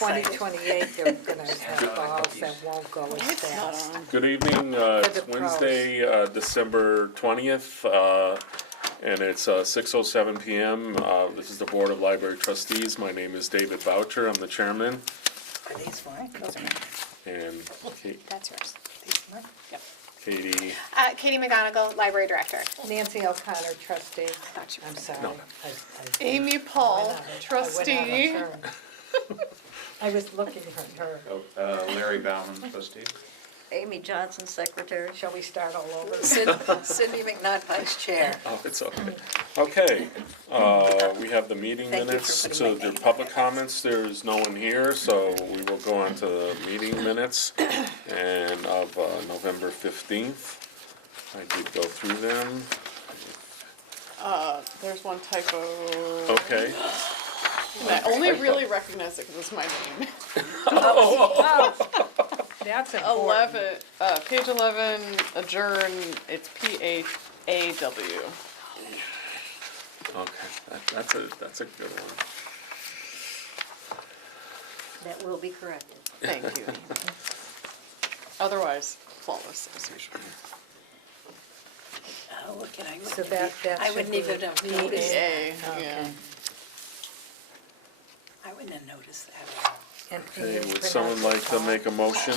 2028, they're going to have balls that won't go as fast. Good evening, it's Wednesday, December 20th, and it's 6:07 PM. This is the Board of Library Trustees. My name is David Boucher, I'm the chairman. Are these mine? Those are mine. And That's yours. These mine? Yep. Katie, Katie McGonigal, Library Director. Nancy O'Connor, trustee. Thought you were I'm sorry. No. Amy Paul, I went out of trustee. turn. I was looking at her. Larry Bauman, trustee. Amy Johnson, secretary. Shall we start all over? Cindy McNutt, vice chair. oh, it's okay. Okay, we have the meeting Thank you for minutes, putting so my there are name public on it. comments, there's no one here, so we will go on to the meeting minutes, and of November 15th. I did go through them, There's one typo. okay. And I only really recognize it because it's my name. Oh, that's important. 11, page 11, adjourn, it's PHAW. Okay, that's a good one. That will be corrected. Thank you. Otherwise, flawless as usual. Oh, look at, So that I wouldn't should even be have PA. noticed. PA, Okay. yeah. I wouldn't have noticed that. And Okay, you would pronounce someone it like to wrong. make a motion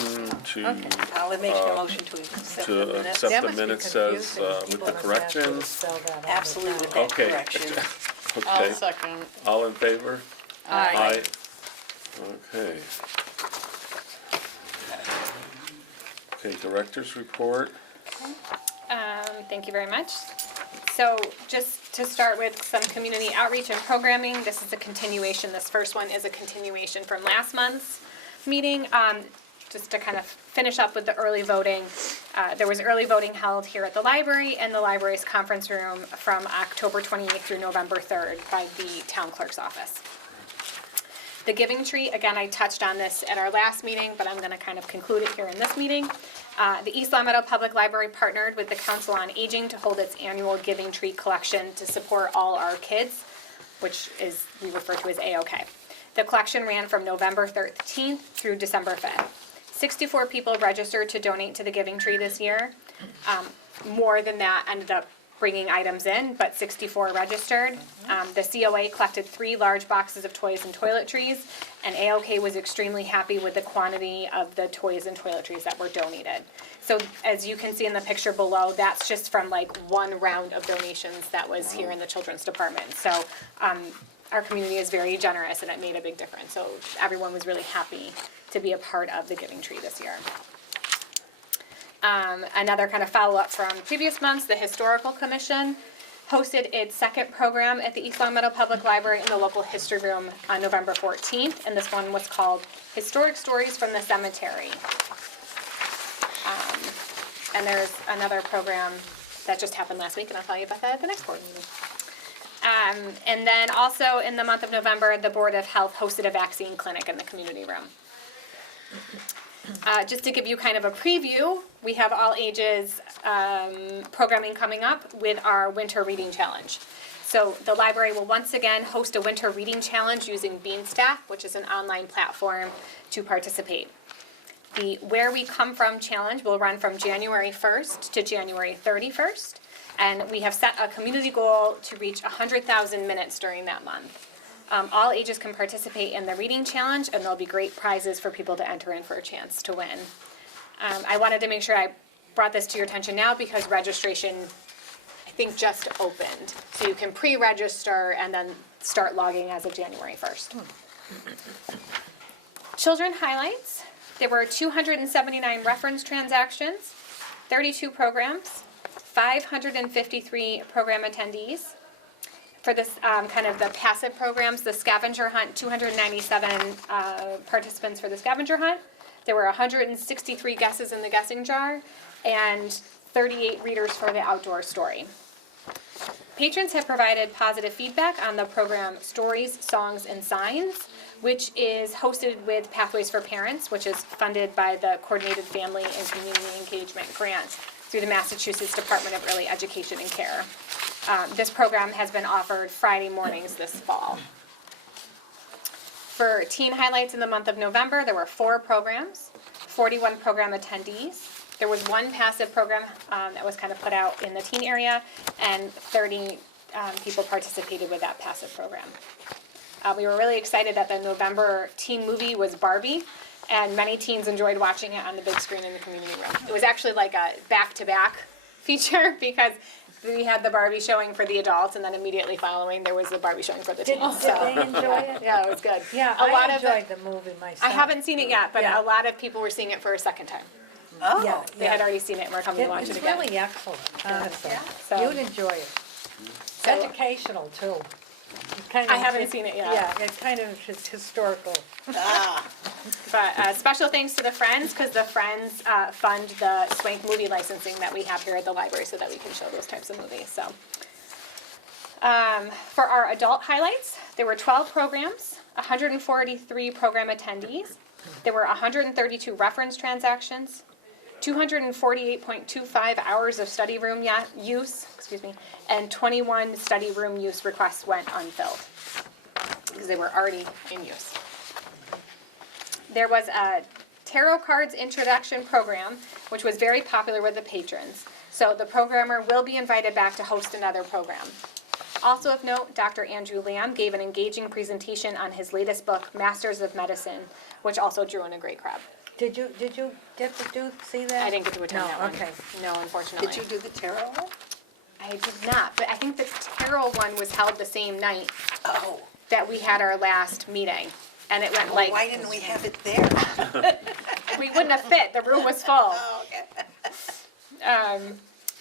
to, I'll make a motion to accept the to minutes. accept That the must be minutes as, confusing. with People the must ask you to corrections? spell that all the Absolutely time. with that Okay. correction. I'll Okay, second. all in favor? Aye. Okay. Okay, director's report. Thank you very much. So just to start with some community outreach and programming, this is a continuation. This first one is a continuation from last month's meeting. Just to kind of finish up with the early voting, there was early voting held here at the library and the library's conference room from October 28th through November 3rd by the town clerk's office. The Giving Tree, again, I touched on this at our last meeting, but I'm going to kind of conclude it here in this meeting. The East Long Meadow Public Library partnered with the Council on Aging to hold its annual Giving Tree collection to support all our kids, which is we refer to as AOK. The collection ran from November 13th through December 5th. 64 people registered to donate to the Giving Tree this year. More than that ended up bringing items in, but 64 registered. The COA collected 3 large boxes of toys and toiletries, and AOK was extremely happy with the quantity of the toys and toiletries that were donated. So as you can see in the picture below, that's just from like one round of donations that was here in the children's department. So our community is very generous, and it made a big difference. So everyone was really happy to be a part of the Giving Tree this year. Another kind of follow-up from previous months, the Historical Commission hosted its second program at the East Long Meadow Public Library in the local history room on November 14th, and this one was called Historic Stories from the Cemetery. And there's another program that just happened last week, and I'll tell you about that at the next board meeting. And then also in the month of November, the Board of Health hosted a vaccine clinic in the community room. Just to give you kind of a preview, we have all ages programming coming up with our Winter Reading Challenge. So the library will once again host a Winter Reading Challenge using Beanstack, which is an online platform to participate. The Where We Come From Challenge will run from January 1st to January 31st, and we have set a community goal to reach 100,000 minutes during that month. All ages can participate in the reading challenge, and there'll be great prizes for people to enter in for a chance to win. I wanted to make sure I brought this to your attention now because registration, I think, just opened. So you can pre-register and then start logging as of January 1st. Children highlights. There were 279 reference transactions, 32 programs, 553 program attendees. For this kind of the passive programs, the scavenger hunt, 297 participants for the scavenger hunt. There were 163 guesses in the guessing jar and 38 readers for the outdoor story. Patrons have provided positive feedback on the program Stories, Songs, and Signs, which is hosted with Pathways for Parents, which is funded by the Coordinated Family and Community Engagement Grant through the Massachusetts Department of Early Education and Care. This program has been offered Friday mornings this fall. For teen highlights in the month of November, there were 4 programs, 41 program attendees. There was 1 passive program that was kind of put out in the teen area, and 30 people participated with that passive program. We were really excited that the November teen movie was Barbie, and many teens enjoyed watching it on the big screen in the community room. It was actually like a back-to-back feature because we had the Barbie showing for the adults, and then immediately following there was the Barbie showing for the Did teens. they enjoy it? Yeah, it was good. Yeah, A lot I of enjoyed the movie myself. I haven't seen it yet, but Yeah. a lot of people were seeing it for a second time. Oh, Yeah, They had already seen it and were coming to watch it It's again. really excellent, honestly. So- You'd enjoy it. It's So- educational, too. It kind I of- haven't seen it yet. Yeah, it kind of is historical. But special thanks to the Friends, because the Friends fund the Swank movie licensing that we have here at the library so that we can show those types of movies, so. For our adult highlights, there were 12 programs, 143 program attendees. There were 132 reference transactions, 248.25 hours of study room use, and 21 study room use requests went unfilled because they were already in use. There was a tarot cards introduction program, which was very popular with the patrons. So the programmer will be invited back to host another program. Also of note, Dr. Andrew Lamb gave an engaging presentation on his latest book, Masters of Medicine, which also drew in a great crowd. Did you get to see that? I didn't get to attend that one. No, okay. No, unfortunately. did you do the tarot one? I did not, but I think the tarot one was held the same night Oh, that we had our last meeting. And it went like, why didn't we have it there? we wouldn't have fit, the room was full. Oh, okay.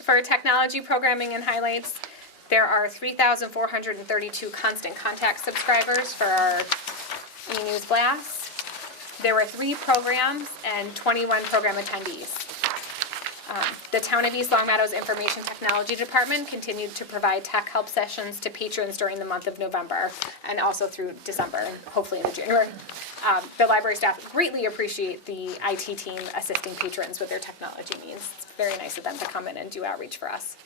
For technology programming and highlights, there are 3,432 constant contact subscribers for our e-news blast. There were 3 programs and 21 program attendees. The Town of East Long Meadow's Information Technology Department continued to provide tech help sessions to patrons during the month of November and also through December and hopefully into January. The library staff greatly appreciate the IT team assisting patrons with their technology needs. It's very nice of them to come in and do outreach for us.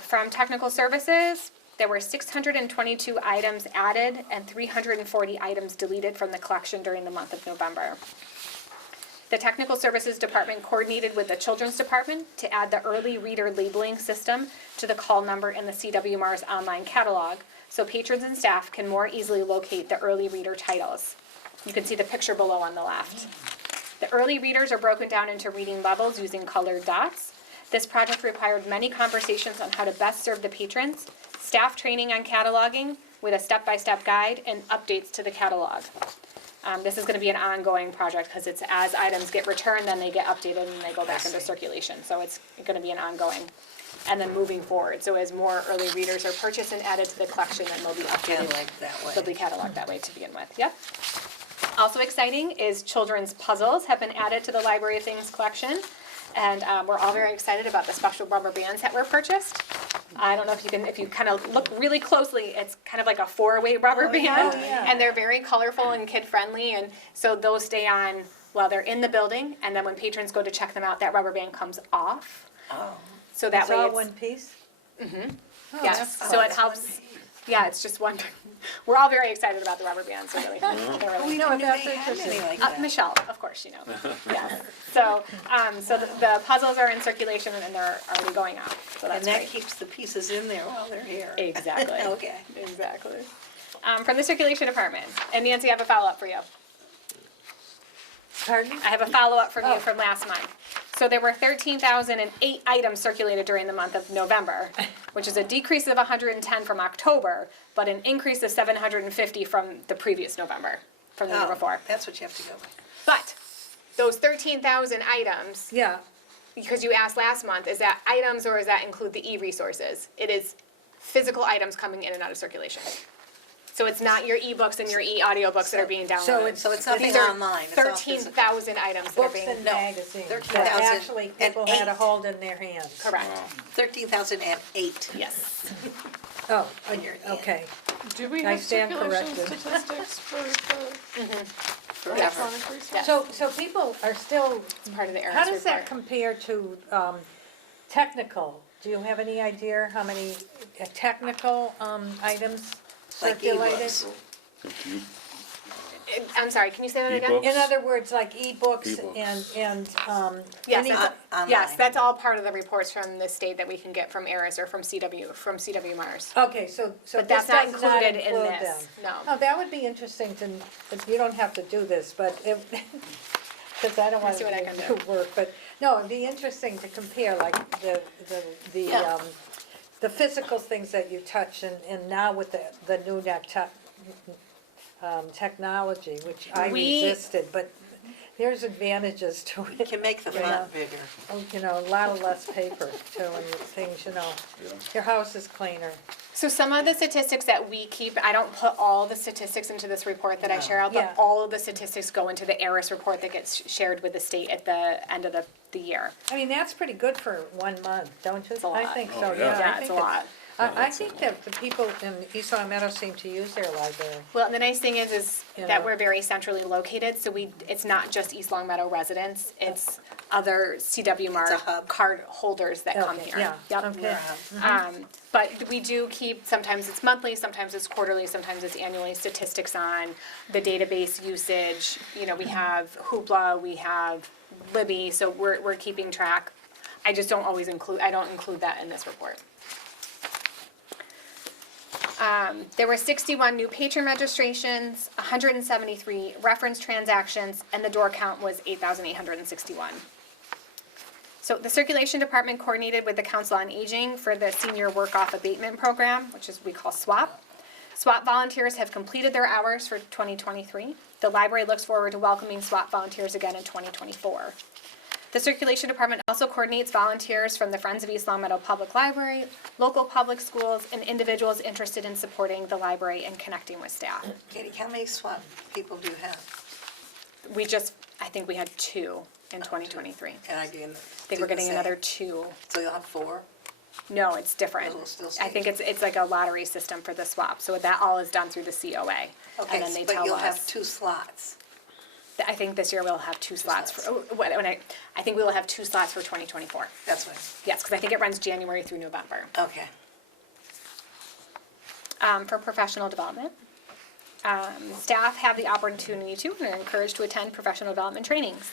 From technical services, there were 622 items added and 340 items deleted from the collection during the month of November. The Technical Services Department coordinated with the Children's Department to add the early reader labeling system to the call number in the CWMR's online catalog, so patrons and staff can more easily locate the early reader titles. You can see the picture below on the left. The early readers are broken down into reading levels using colored dots. This project required many conversations on how to best serve the patrons, staff training on cataloging with a step-by-step guide, and updates to the catalog. This is going to be an ongoing project because it's as items get returned, then they get updated and they go back into circulation. So it's going to be an ongoing. And then moving forward, so as more early readers are purchased and added to the collection, then they'll be updated. Cataloged that way. They'll be cataloged that way to begin with, yep. Also exciting is children's puzzles have been added to the Library of Things collection. And we're all very excited about the special rubber bands that were purchased. I don't know if you kind of look really closely, it's kind of like a 4-way rubber band. yeah. And they're very colorful and kid-friendly, and so those stay on while they're in the building, and then when patrons go to check them out, that rubber band comes off. Oh. So that It's way all it's, one piece? yes, that's so it it's helps, yeah, it's just one, we're all very excited about the rubber bands, so really, they're really We know never knew that's they had interesting. any like that. Michelle, of course, you know. Yeah. So, so the puzzles are in circulation and they're already going out. So And that's that great. keeps the pieces in there while they're here. Exactly. Okay. Exactly. From the circulation department, and Nancy, I have a follow-up for you. Pardon? I have a follow-up from you from last month. So there were 13,008 items circulated during the month of November, which is a decrease of 110 from October, but an increase of 750 from the previous November, from the year Oh, before. that's what you have to go with. But those 13,000 items, Yeah, because you asked last month, is that items or does that include the e-resources? It is physical items coming in and out of circulation. So it's not your e-books and your e-audiobooks that are being downloaded. So it's nothing These are online, it's all physical. 13,000 items that are books being, and No, magazines 13,000 that actually people had to and hold in their hands. correct, 13,008. yes. Oh, When you're in. okay. Do we I have stand circulation corrected. statistics for the Forever. electronic resources? Yeah. So people are still, It's part of the how errands does that report. compare to technical? Do you have any idea how many technical items Like circulated? e-books. You- I'm sorry, can you say that again? E-books? In other words, like ebooks E-books. and, Yes, any- Online. yes, that's all part of the reports from the state that we can get from ARIS or from CW Mars. okay, so But this that's not does not included in include this, them. no. Oh, that would be interesting to, you don't have to do this, but if, because I don't want see what I to can do work, but, no, it'd be interesting to compare, like, Yeah. the physical things that you touch, and now with the new technology, which I We- resisted, but there's advantages to it. Can make the Yeah. font bigger. Oh, you know, a lot of less paper too, and things, you know, your house is cleaner. So some of the statistics that we keep, I don't put all the statistics into this report that I share out, Yeah. but all of the statistics go into the ARIS report that gets shared with the state at the end of the year. I mean, that's pretty good for 1 month, don't you? a lot. I think Oh, so, yeah. yeah. I Yeah, think it's a lot. I think that the people in East Long Meadow seem to use their library. Well, the nice thing is You that know. we're very centrally located, so it's not just East Long Meadow residents, it's other CW It's Mart a hub. card holders that come Okay, here. yeah, Yep. okay. But we do keep, sometimes it's monthly, sometimes it's quarterly, sometimes it's annually, statistics on the database usage. You know, we have Hoopla, we have Libby, so we're keeping track. I just don't always I don't include that in this report. There were 61 new patron registrations, 173 reference transactions, and the door count was 8,861. So the circulation department coordinated with the Council on Aging for the senior work-off abatement program, which is we call SWAP. SWAP volunteers have completed their hours for 2023. The library looks forward to welcoming SWAP volunteers again in 2024. The circulation department also coordinates volunteers from the Friends of East Long Meadow Public Library, local public schools, and individuals interested in supporting the library and connecting with staff. Katie, how many SWAT people do you have? I think we had 2 in 2023. And I think I think we're getting another 2. So you'll have 4? No, it's different. It'll still I think stay. it's like a lottery system for the swap, so that all is done through the COA. Okay, And then they but tell you'll have us, 2 slots. I think this year we'll have 2 slots for, I think we will have 2 slots for 2024. That's what, Yes, because I think it runs January through November. okay. For professional development, staff have the opportunity to and are encouraged to attend professional development trainings.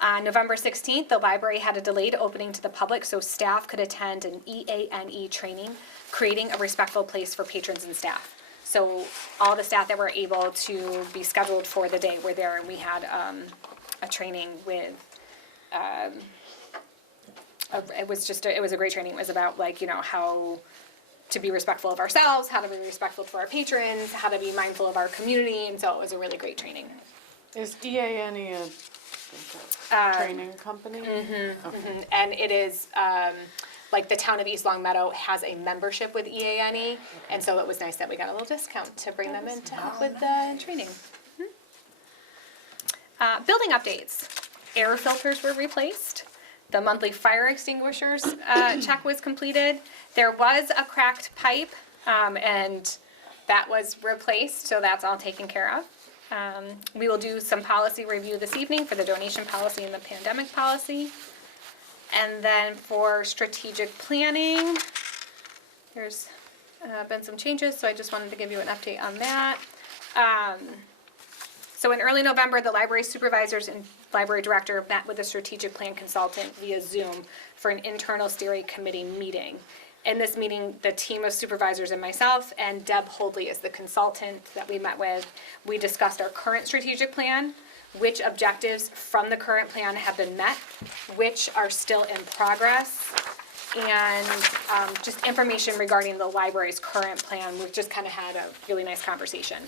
On November 16th, the library had a delayed opening to the public, so staff could attend an EANE training, creating a respectful place for patrons and staff. So all the staff that were able to be scheduled for the day were there, and we had a training with, it was a great training. It was about, like, you know, how to be respectful of ourselves, how to be respectful for our patrons, how to be mindful of our community, and so it was a really great training. Is EANE a training company? And it is, like, the town of East Long Meadow has a membership with EANE, and so it was nice that we got a little discount to bring them in to help with the training. Building updates. Air filters were replaced. The monthly fire extinguishers check was completed. There was a cracked pipe, and that was replaced, so that's all taken care of. We will do some policy review this evening for the donation policy and the pandemic policy. And then for strategic planning, there's been some changes, so I just wanted to give you an update on that. So in early November, the library supervisors and library director met with a strategic plan consultant via Zoom for an internal steering committee meeting. In this meeting, the team of supervisors and myself, and Deb Holdley is the consultant that we met with, we discussed our current strategic plan, which objectives from the current plan have been met, which are still in progress, and just information regarding the library's current plan. We've just kind of had a really nice conversation.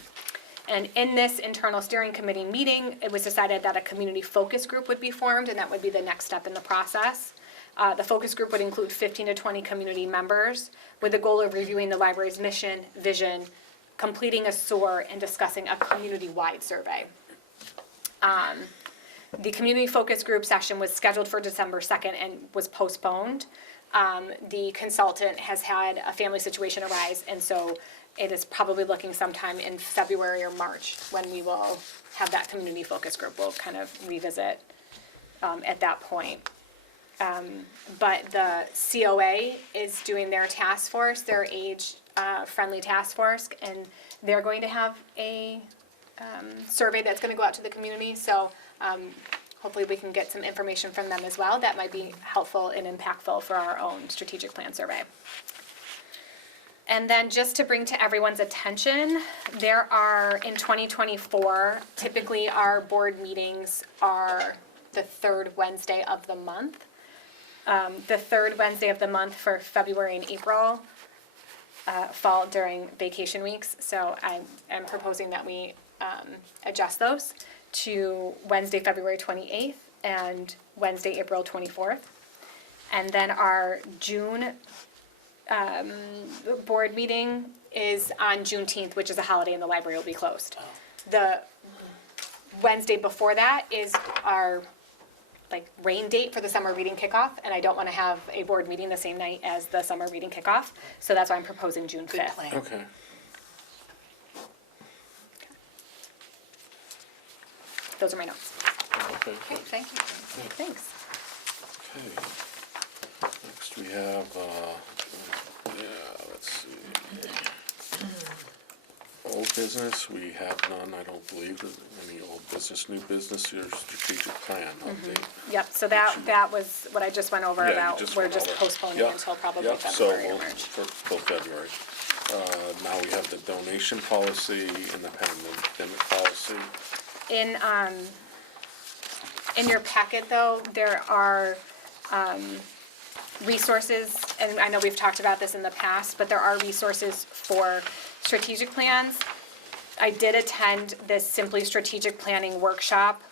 And in this internal steering committee meeting, it was decided that a community focus group would be formed, and that would be the next step in the process. The focus group would include 15 to 20 community members with the goal of reviewing the library's mission, vision, completing a SOAR, and discussing a community-wide survey. The community focus group session was scheduled for December 2nd and was postponed. The consultant has had a family situation arise, and so it is probably looking sometime in February or March when we will have that community focus group. We'll kind of revisit at that point. But the COA is doing their task force, their age friendly task force, and they're going to have a survey that's going to go out to the community. So hopefully we can get some information from them as well. That might be helpful and impactful for our own strategic plan survey. And then just to bring to everyone's attention, there are, in 2024, typically our board meetings are the third Wednesday of the month. The third Wednesday of the month for February and April fall during vacation weeks. So I'm proposing that we adjust those to Wednesday, February 28th and Wednesday, April 24th. And then our June board meeting is on Juneteenth, which is a holiday and the library will be closed. The Wednesday before that is our rain date for the summer reading kickoff, and I don't want to have a board meeting the same night as the summer reading kickoff, so that's why I'm proposing June 5th. Good plan. Okay. Those are my notes. Okay. Okay, thank you. Thanks. Okay. Next we have, let's see. Old business, we have none, I don't believe. Any old business, new business, your strategic plan update. Yep, so that was what I just went over Yeah, you about, just we're went just over. postponing Yep, until probably yep, February or so March. till February. Now we have the donation policy and the pandemic policy. In your packet, though, there are resources, and I know we've talked about this in the past, but there are resources for strategic plans. I did attend this Simply Strategic Planning workshop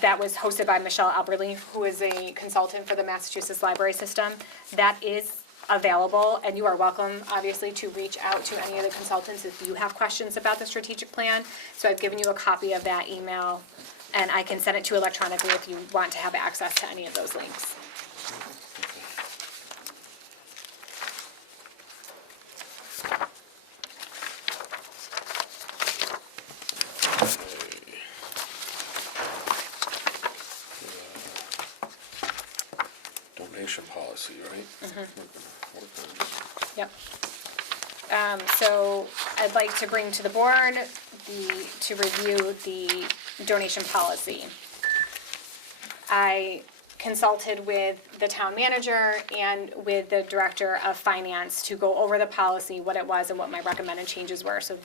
that was hosted by Michelle Alberly, who is a consultant for the Massachusetts Library System. That is available, and you are welcome, obviously, to reach out to any of the consultants if you have questions about the strategic plan. So I've given you a copy of that email, and I can send it to you electronically if you want to have access to any of those links. Donation policy, right? We're gonna work on this. Yep. So I'd like to bring to the board to review the donation policy. I consulted with the town manager and with the director of finance to go over the policy, what it was and what my recommended changes were. So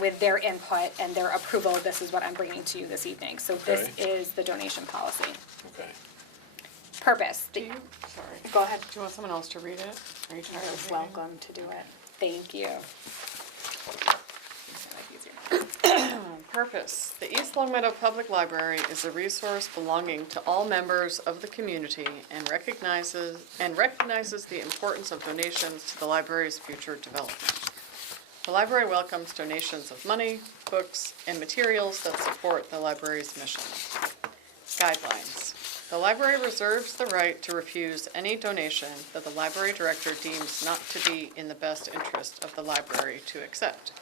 with their input and their approval, this is what I'm bringing to you this evening. So this Okay. is the donation policy. Okay. Purpose. Do you, sorry, Go ahead. do you want someone else to read it? Are you tired You're of reading? welcome to do it. Thank you. Purpose. The East Long Meadow Public Library is a resource belonging to all members of the community and recognizes the importance of donations to the library's future development. The library welcomes donations of money, books, and materials that support the library's mission. Guidelines. The library reserves the right to refuse any donation that the library director deems not to be in the best interest of the library to accept.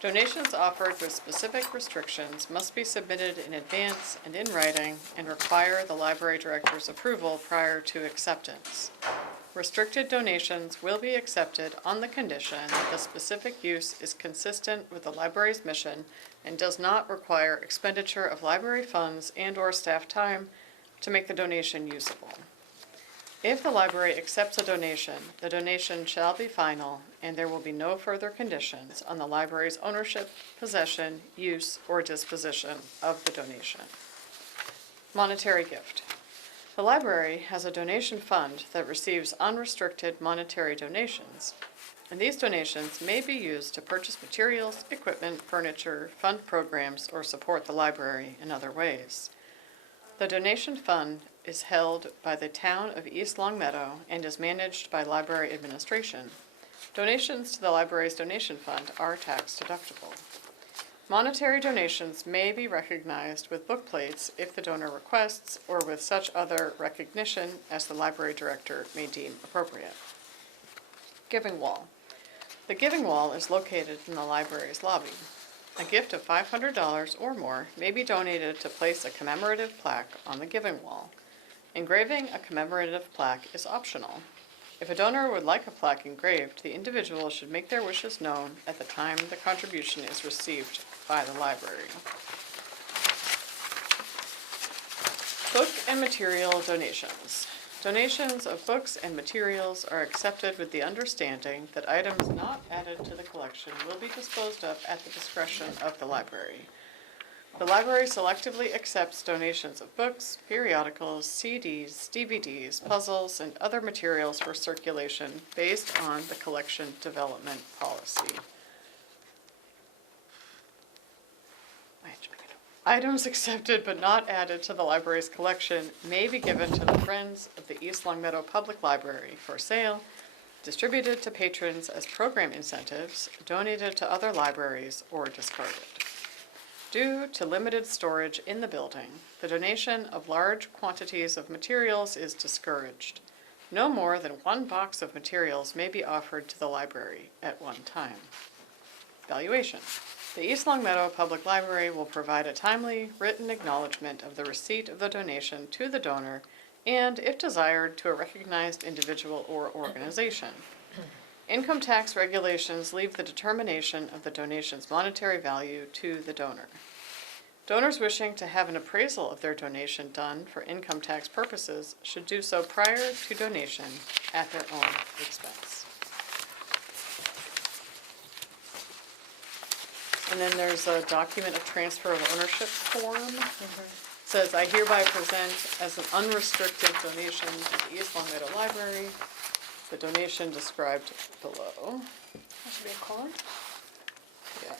Donations offered with specific restrictions must be submitted in advance and in writing and require the library director's approval prior to acceptance. Restricted donations will be accepted on the condition that the specific use is consistent with the library's mission and does not require expenditure of library funds and/or staff time to make the donation usable. If the library accepts a donation, the donation shall be final, and there will be no further conditions on the library's ownership, possession, use, or disposition of the donation. Monetary gift. The library has a donation fund that receives unrestricted monetary donations, and these donations may be used to purchase materials, equipment, furniture, fund programs, or support the library in other ways. The donation fund is held by the town of East Long Meadow and is managed by library administration. Donations to the library's donation fund are tax deductible. Monetary donations may be recognized with book plates if the donor requests or with such other recognition as the library director may deem appropriate. Giving wall. The giving wall is located in the library's lobby. A gift of $500 or more may be donated to place a commemorative plaque on the giving wall. Engraving a commemorative plaque is optional. If a donor would like a plaque engraved, the individual should make their wishes known at the time the contribution is received by the library. Book and material donations. Donations of books and materials are accepted with the understanding that items not added to the collection will be disposed of at the discretion of the library. The library selectively accepts donations of books, periodicals, CDs, DVDs, puzzles, and other materials for circulation based on the collection development policy. Items accepted but not added to the library's collection may be given to the Friends of the East Longmeadow Public Library for sale, distributed to patrons as program incentives, donated to other libraries, or discarded. Due to limited storage in the building, the donation of large quantities of materials is discouraged. No more than one box of materials may be offered to the library at one time. Valuation. The East Longmeadow Public Library will provide a timely written acknowledgement of the receipt of the donation to the donor and, if desired, to a recognized individual or organization. Income tax regulations leave the determination of the donation's monetary value to the donor. Donors wishing to have an appraisal of their donation done for income tax purposes should do so prior to donation at their own expense. And then there's a document of transfer of ownership form. It says, I hereby present as an unrestricted donation to the East Longmeadow Library, the donation described below. That should be a colon. Yeah.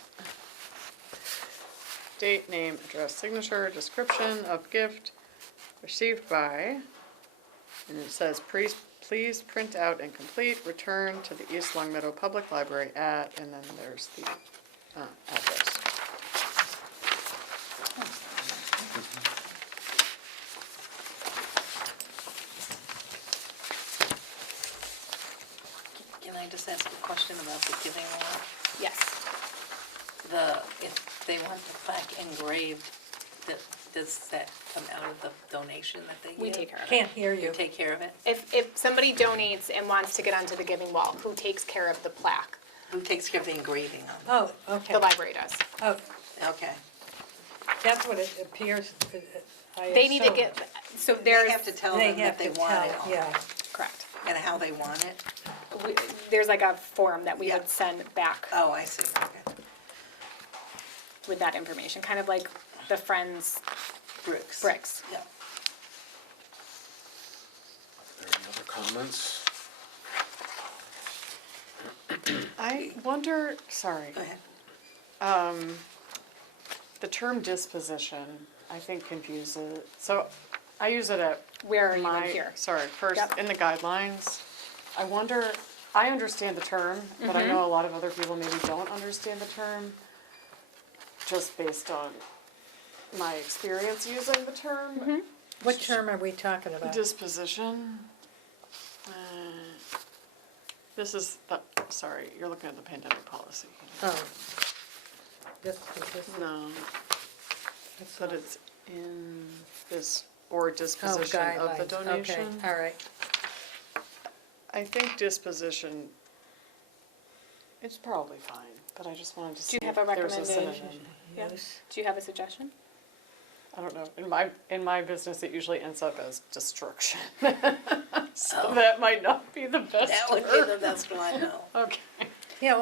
Date, name, address, signature, description of gift received by, and it says, please print out and complete, return to the East Longmeadow Public Library at, and then there's the address. Can I just ask a question about the giving away? Yes. If they want the plaque engraved, does that come out of the donation that they give? We take care of it. Can't hear you. You take care of it? If somebody donates and wants to get onto the giving wall, who takes care of the plaque? Who takes care of the engraving on it? Oh, okay. The library does. Oh, Okay. that's what it appears, I They need to assume. get, so They there's, have to tell They them have that they to want it tell, on, yeah. correct. and how they want it? There's like a form that we Yeah. would send back Oh, I see, okay. with that information, kind of like the Friends Bricks. bricks. Yeah. Are there any other comments? I wonder, sorry, Go ahead. the term disposition, I think confuses, so I use it at Where are you my, in here? sorry, first, Yep. in the guidelines. I wonder, I understand the term, but I know a lot of other people maybe don't understand the term, just based on my experience using the term. What term are we talking about? Disposition. This is, sorry, you're looking at the pandemic policy. Oh. Just, No, that's but not- it's in this, or oh, disposition of the guidelines, donation. okay, all right. I think disposition, it's probably fine, but I just wanted to see you if have a there's a recommendation? synonym. Yeah. Use. Do you have a suggestion? I don't know, in my business, it usually ends up as destruction. So Oh. that might not be the best That would be term. the best one, no. Okay, Yeah,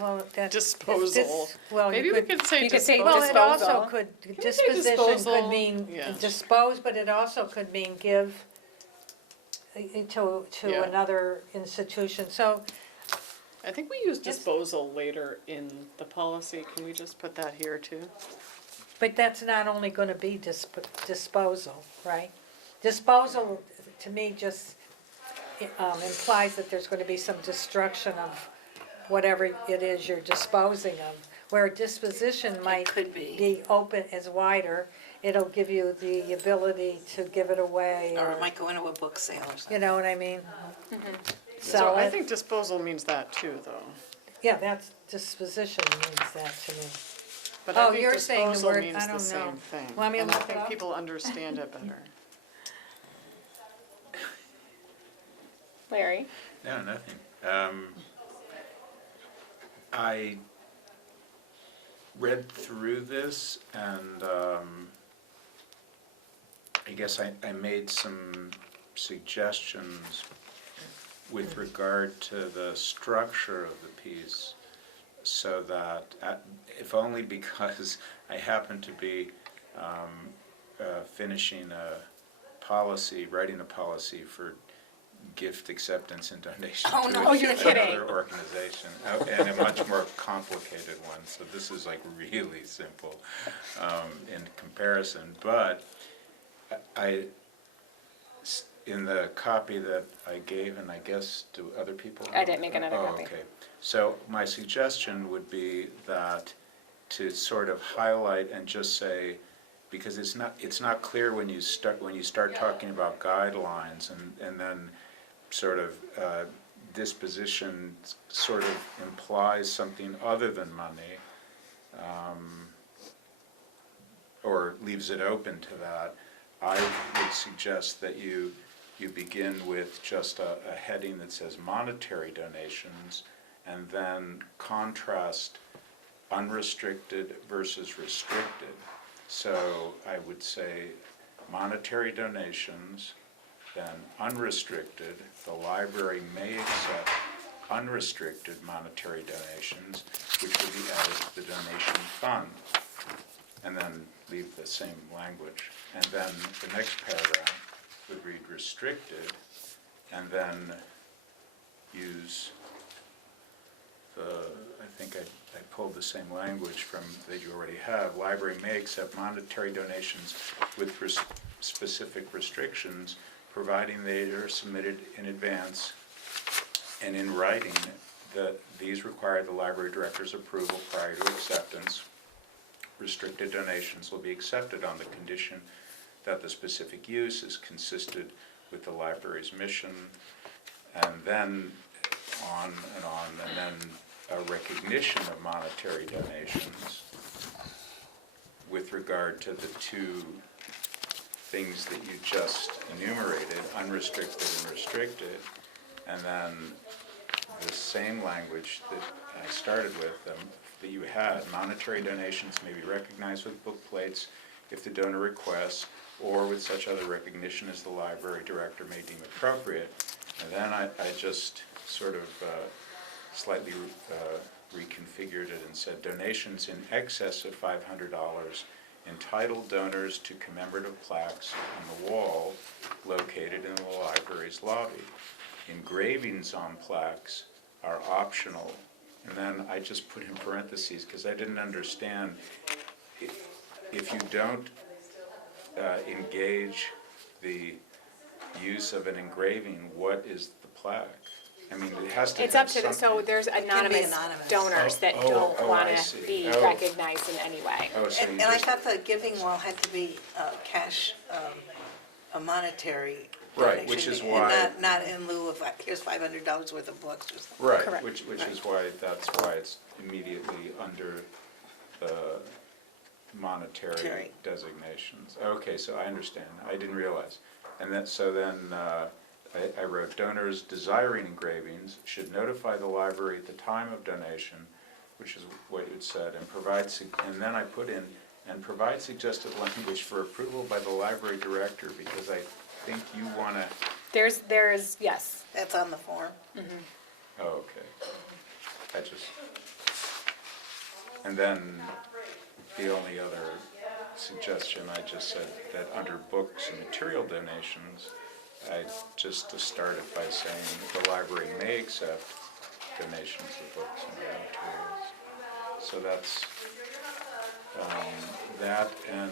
well, that. disposal. Well, Maybe you we could, could say you could say disposal. well, it also disposal. could, we say disposition disposal? could mean Yeah. dispose, but it also could mean give to Yeah. another institution, so, I think we use disposal later in the policy, can we just put that here too? but that's not only gonna be disposal, right? Disposal, to me, just implies that there's gonna be some destruction of whatever it is you're disposing of. Where disposition might could be. be open, is wider, it'll give you the ability to give it away, Or or, it might go into a book sale or something. you know what I mean? So So, I think disposal means that too, though. yeah, that's, disposition means that to me. But Oh, I think you're saying the disposal word- means I the don't same know. thing. Want me to And I look it think up? people understand it better. Larry? No, nothing. I read through this and I guess I made some suggestions with regard to the structure of the piece, so that, if only because I happen to be finishing a policy, writing a policy for gift acceptance and donation Oh, to no, you're kidding. another organization, and a much more complicated one, so this is like really simple in comparison, but in the copy that I gave, and I guess, do other people? I didn't make another Oh, copy. okay. So my suggestion would be that to sort of highlight and just say, because it's not clear when you start talking about guidelines and then sort of disposition sort of implies something other than money, or leaves it open to that. I would suggest that you begin with just a heading that says monetary donations, and then contrast unrestricted versus restricted. So I would say monetary donations, then unrestricted, the library may accept unrestricted monetary donations, which would be added to the donation fund, and then leave the same language. And then the next paragraph would read restricted, and then use I think I pulled the same language from that you already have. Library may accept monetary donations with specific restrictions, providing they are submitted in advance and in writing, that these require the library director's approval prior to acceptance. Restricted donations will be accepted on the condition that the specific use is consistent with the library's mission, and then on, and then a recognition of monetary donations with regard to the two things that you just enumerated, unrestricted and restricted, and then the same language that I started with, that you had. Monetary donations may be recognized with book plates if the donor requests, or with such other recognition as the library director may deem appropriate. And then I just sort of slightly reconfigured it and said donations in excess of $500 entitle donors to commemorative plaques on the wall located in the library's lobby. Engravings on plaques are optional. And then I just put in parentheses because I didn't understand, if you don't engage the use of an engraving, what is the plaque? I mean, it has to It's Oh, up to, so there's anonymous donors that don't I wanna see. be Oh. recognized in any way. Oh, so you And I just, thought the giving wall had to be cash, a monetary Right, donation. which is and why- Not in lieu of, here's $500 worth of books or something. right, Correct. which is why, that's why it's immediately under the monetary Monetary. designations. Okay, so I understand, I didn't realize. And then, so then I wrote, donors desiring engravings should notify the library at the time of donation, which is what you'd said, and provide, and then I put in, and provide suggested language for approval by the library director, because I think you want to, There's, yes, That's on the form. oh, okay. I just, and then the only other suggestion, I just said that under books and material donations, I just started by saying the library may accept donations of books and other materials. So that's that, and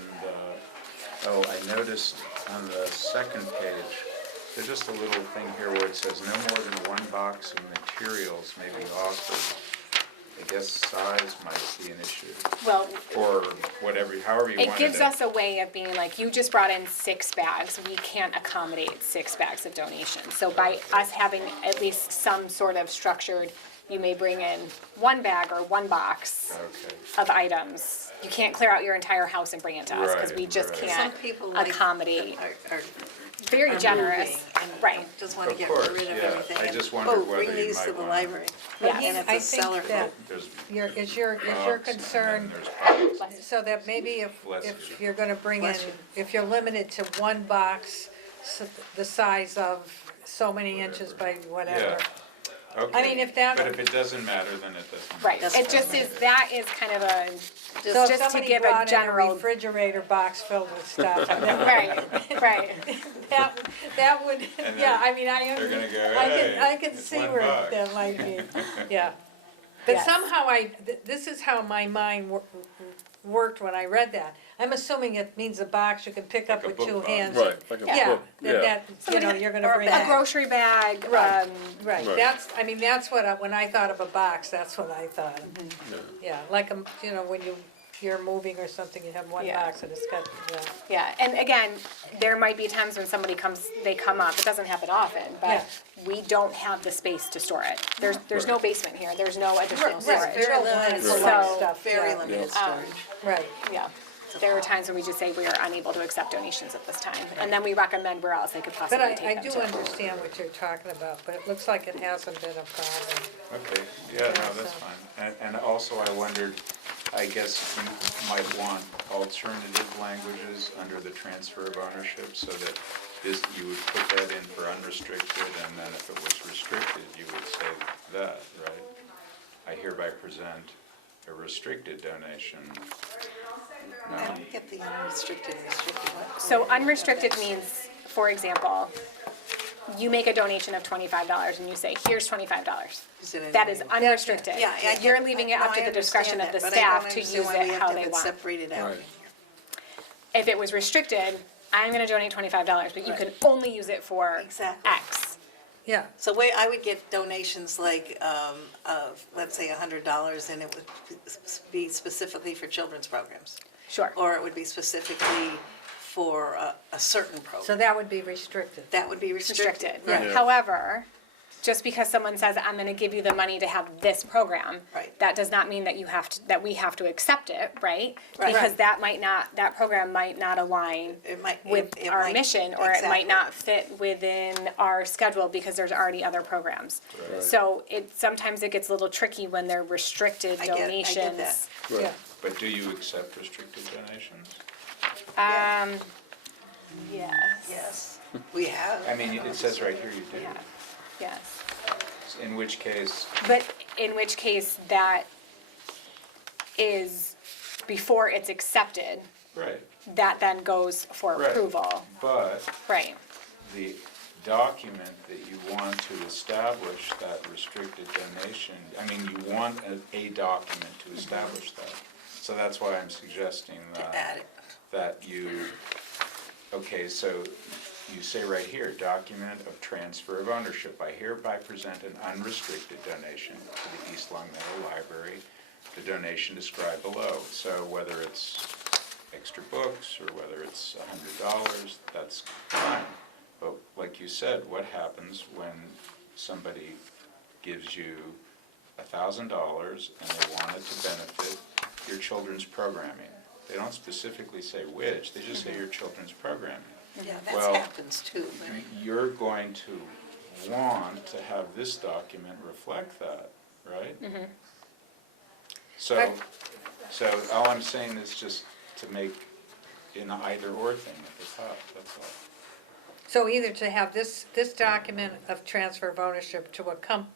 oh, I noticed on the second page, there's just a little thing here where it says no more than one box of materials may be offered. I guess size might be an issue, well, or whatever, however you want it gives us a way of being like, you just brought in 6 bags, we can't accommodate 6 bags of donations. So by us having at least some sort of structured, you may bring in 1 bag or 1 box Okay. of items, you can't clear out your entire house and bring it to us, because we Right, just right. Some can't people like. accommodate. Are Very are generous, moving and right. just want to Of get course, rid of yeah. everything. I and, just wondered oh, whether bring you these might to the wanna- library. Yes. And it's I a think seller. that There's is your box, and concern, then there's so that maybe Bless if you. you're gonna bring in, Bless you. if you're limited to one box, the size of so many inches by whatever. Yeah. Okay. mean, if that- But if it doesn't matter, then it doesn't. Right, That's it just fine. is, that is kind of a, So just if to somebody give a brought in a general. refrigerator box filled with stuff, I mean, Right, right. that would, And yeah, they're- I mean, They're gonna go, I hey, can it's see one where box. that might be, yeah. But Yes. somehow this is how my mind worked when I read that. I'm assuming it means a box you can pick up Like a with book two box. hands. Right, like a Yeah, book, yeah. you're gonna or a bring. A bag. grocery bag, Right. Right, Right. that's what, when I thought of a box, that's what I thought of. Yeah. Yeah, like, when you're moving or something, you have one Yeah. box and it's got, yeah, and again, there might be times when they come up, it doesn't happen often, Yeah. but we don't have the space to store it. There's no basement here, there's no additional Right, storage. there's no Very lines limited for lot of So- stuff, Very yeah. limited Yeah. storage. Right, Yeah, there are times when we just say we are unable to accept donations at this time, and then we recommend where else they could but possibly I take them do to. understand what you're talking about, but it looks like it hasn't been a problem. Okay, yeah, no, that's fine. And also I wondered, I guess you might want alternative languages under the transfer of ownership so that you would put that in for unrestricted, and then if it was restricted, you would say that, right? I hereby present a restricted donation. I No? don't get the unrestricted and restricted. What? So unrestricted means, for example, you make a donation of $25 and you say, here's $25. Is it in That is the- unrestricted. Yeah, I You're get- leaving it no, up to I the discretion of understand the that, but I staff don't to use understand why we it have how to they have it want. separated out Right. in here. If it was restricted, I'm gonna donate $25, but you can only use it for Exactly. X. Yeah, So I would get donations like, of, let's say, $100, and it would be specifically for children's programs. Sure. Or it would be specifically for a certain so program. that would be restricted. That would be restricted. Restricted. Right. Yeah. However, just because someone says, I'm gonna give you the money to have this program, Right. that does not mean that that we have to accept it, right? Right. Because that program might not align It might. with it our might- mission, or it exactly. might not fit within our schedule because there's already other programs. Right. So sometimes it gets a little tricky when they're restricted I get donations. that. Right. Yeah, But do you accept restricted donations? Yes. Yes, we have. I mean, it says right here you do. Yeah, yes. In which case, But in which case, that is, before it's accepted, right, that then goes for Right. approval. but Right, the document that you want to establish that restricted donation, I mean, you want a document to establish that. So that's why I'm suggesting Add it. that you, okay, so you say right here, document of transfer of ownership. I hereby present an unrestricted donation to the East Long Meadow Library, the donation described below. So whether it's extra books or whether it's $100, that's fine. But like you said, what happens when somebody gives you $1,000 and they want it to benefit your children's programming? They don't specifically say which, they just say your children's programming. Yeah, Well, that happens too, Larry. You're going to want to have this document reflect that, right? So, Right. so all I'm saying is just to make an either or thing at the top, that's all. so either to have this document of transfer of ownership to accompany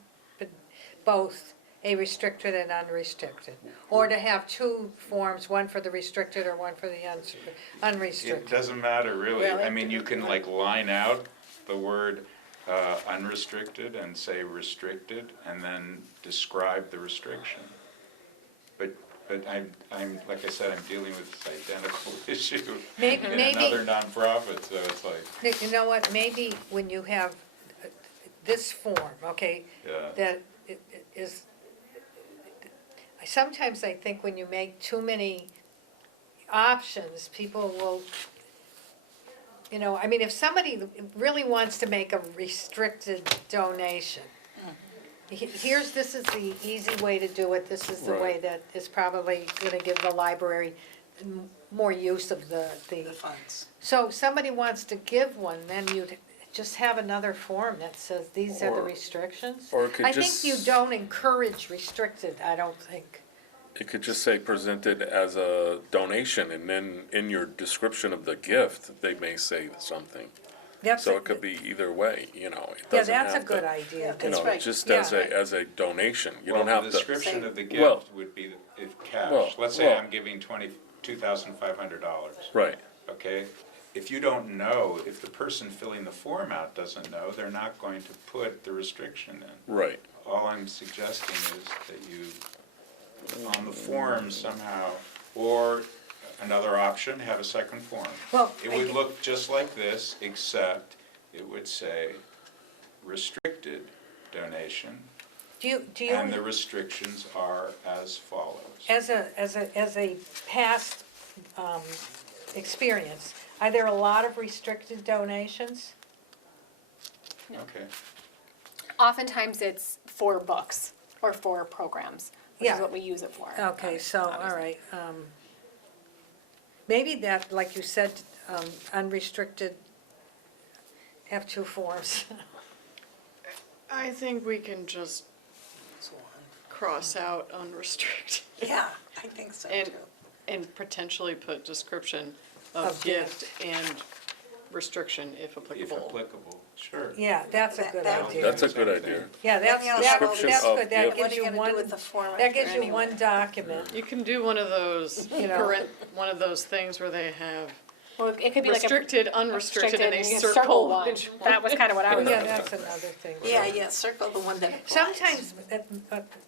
both a restricted and unrestricted, or to have two forms, one for the restricted or one for the It unrestricted. doesn't matter really, Well, I mean, you can like line out the word unrestricted and say restricted, and then describe the restriction. But I'm, like I said, I'm dealing with this identical issue Maybe, in maybe, another nonprofit, so it's like, you know what, maybe when you have this form, okay, yeah. that it is, sometimes I think when you make too many options, people will, I mean, if somebody really wants to make a restricted donation, this is the easy way to do it, this is the way Right. that is probably gonna give the library more use of the. The funds. So if somebody wants to give one, then you'd just have another form that says, these are the Or- restrictions? or it could I think just- you don't encourage restricted, I don't think. It could just say presented as a donation, and then in your description of the gift, they may say something. That's So a- it could be either way, you know, it Yeah, doesn't that's a have good to, idea. Yeah, you that's know, right. just Yeah. as a donation, you Well, don't have the to. description of the Well- gift would be if Well, cash. Let's say well- I'm giving $22,500, Right, okay? If you don't know, if the person filling the form out doesn't know, they're not going to put the restriction in. right, All I'm suggesting is that you, on the form somehow, or another option, have a second form. Well, It would look just like this, except it would say restricted donation, do you? and the restrictions are as follows. As a past, experience, are there a lot of restricted donations? Okay. Oftentimes it's for books or for programs, which is Yeah. what we use it for. Okay, so, all obviously. right, maybe that, like you said, unrestricted, have two forms. I think we can just That's one. cross out unrestricted Yeah, I think so And- too. and potentially put description Of of gift and restriction if If applicable. applicable, sure. Yeah, that's a good That- idea. that's a good idea. Yeah, that's, Then you that- also- that's Description good, of that gift. gives What are you you gonna do one, with the form that gives after you one anyway? document. You can do one of those You know. current, one of those things where they have Well, it could be like a. restricted, unrestricted, and they you circle one. which one. That was kind of what I Oh, was. yeah, that's another thing. Yeah, circle the one that applies. Sometimes,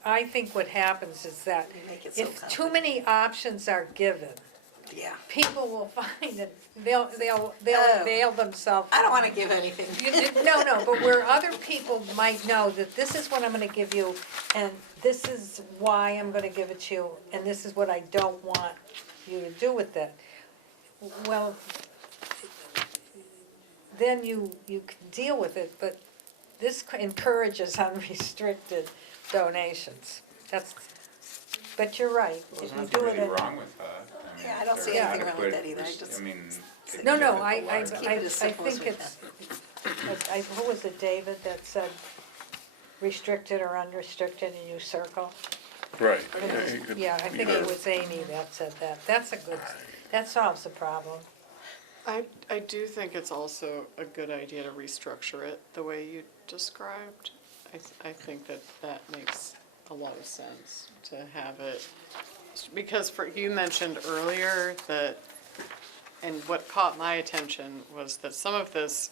I think what happens is that You make it so if too many options are given, Yeah. people will find that they'll Oh. avail themselves. I don't wanna give anything. No, but where other people might know that this is what I'm gonna give you, and this is why I'm gonna give it to you, and this is what I don't want you to do with it. Well, then you can deal with it, but this encourages unrestricted donations. But you're right, There's if you nothing do it really in. wrong with that. I mean, Yeah, I don't see they're anything wrong with adequate that either. I res- just- I mean. they No, can no, get I the large- Keep it as simple as think we it's, who was it, David, that said restricted or unrestricted, and you circle? Right. It you was- could Yeah, I think either- it was Amy that said that, that's a good, that solves the problem. I do think it's also a good idea to restructure it the way you described. I think that makes a lot of sense to have it, because you mentioned earlier that, and what caught my attention was that some of this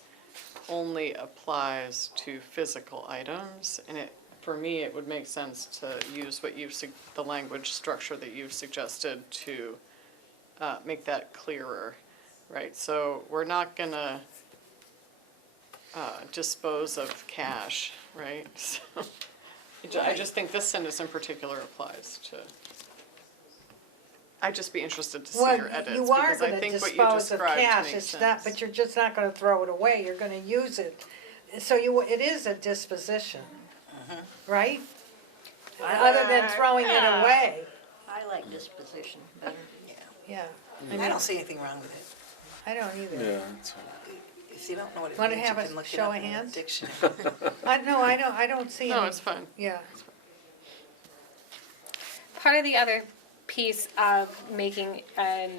only applies to physical items, and for me, it would make sense to use the language structure that you've suggested to make that clearer. Right, so we're not gonna dispose of cash, right? So I just think this sentence in particular applies to. I'd just be interested to see Well, your edits, you are because I gonna think what you dispose of described cash, makes it's not, sense. but you're just not gonna throw it away, you're gonna use it. So it is a disposition, right? Other than throwing it away, I like disposition better. yeah, I don't see anything wrong with it. I don't either. Yeah, it's- If you don't know what it Wanna means, you have a can look it show up of in the hands? dictionary. I don't see any. No, it's fine. Yeah, Part of the other piece of making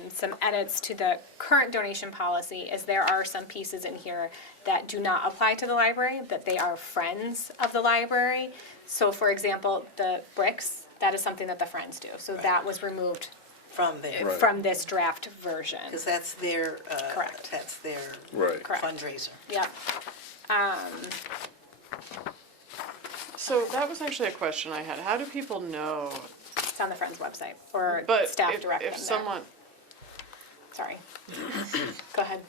some edits to the current donation policy is there are some pieces in here that do not apply to the library, that they are friends of the library. So for example, the bricks, that is something that the friends do. So that was removed From there, Right. from this draft version. because that's their, Correct. that's their Right. Correct. fundraiser. Yep. So that was actually a question I had. How do people know? It's on the Friends website, or But staff if, directed if them someone, there. Sorry. Go ahead.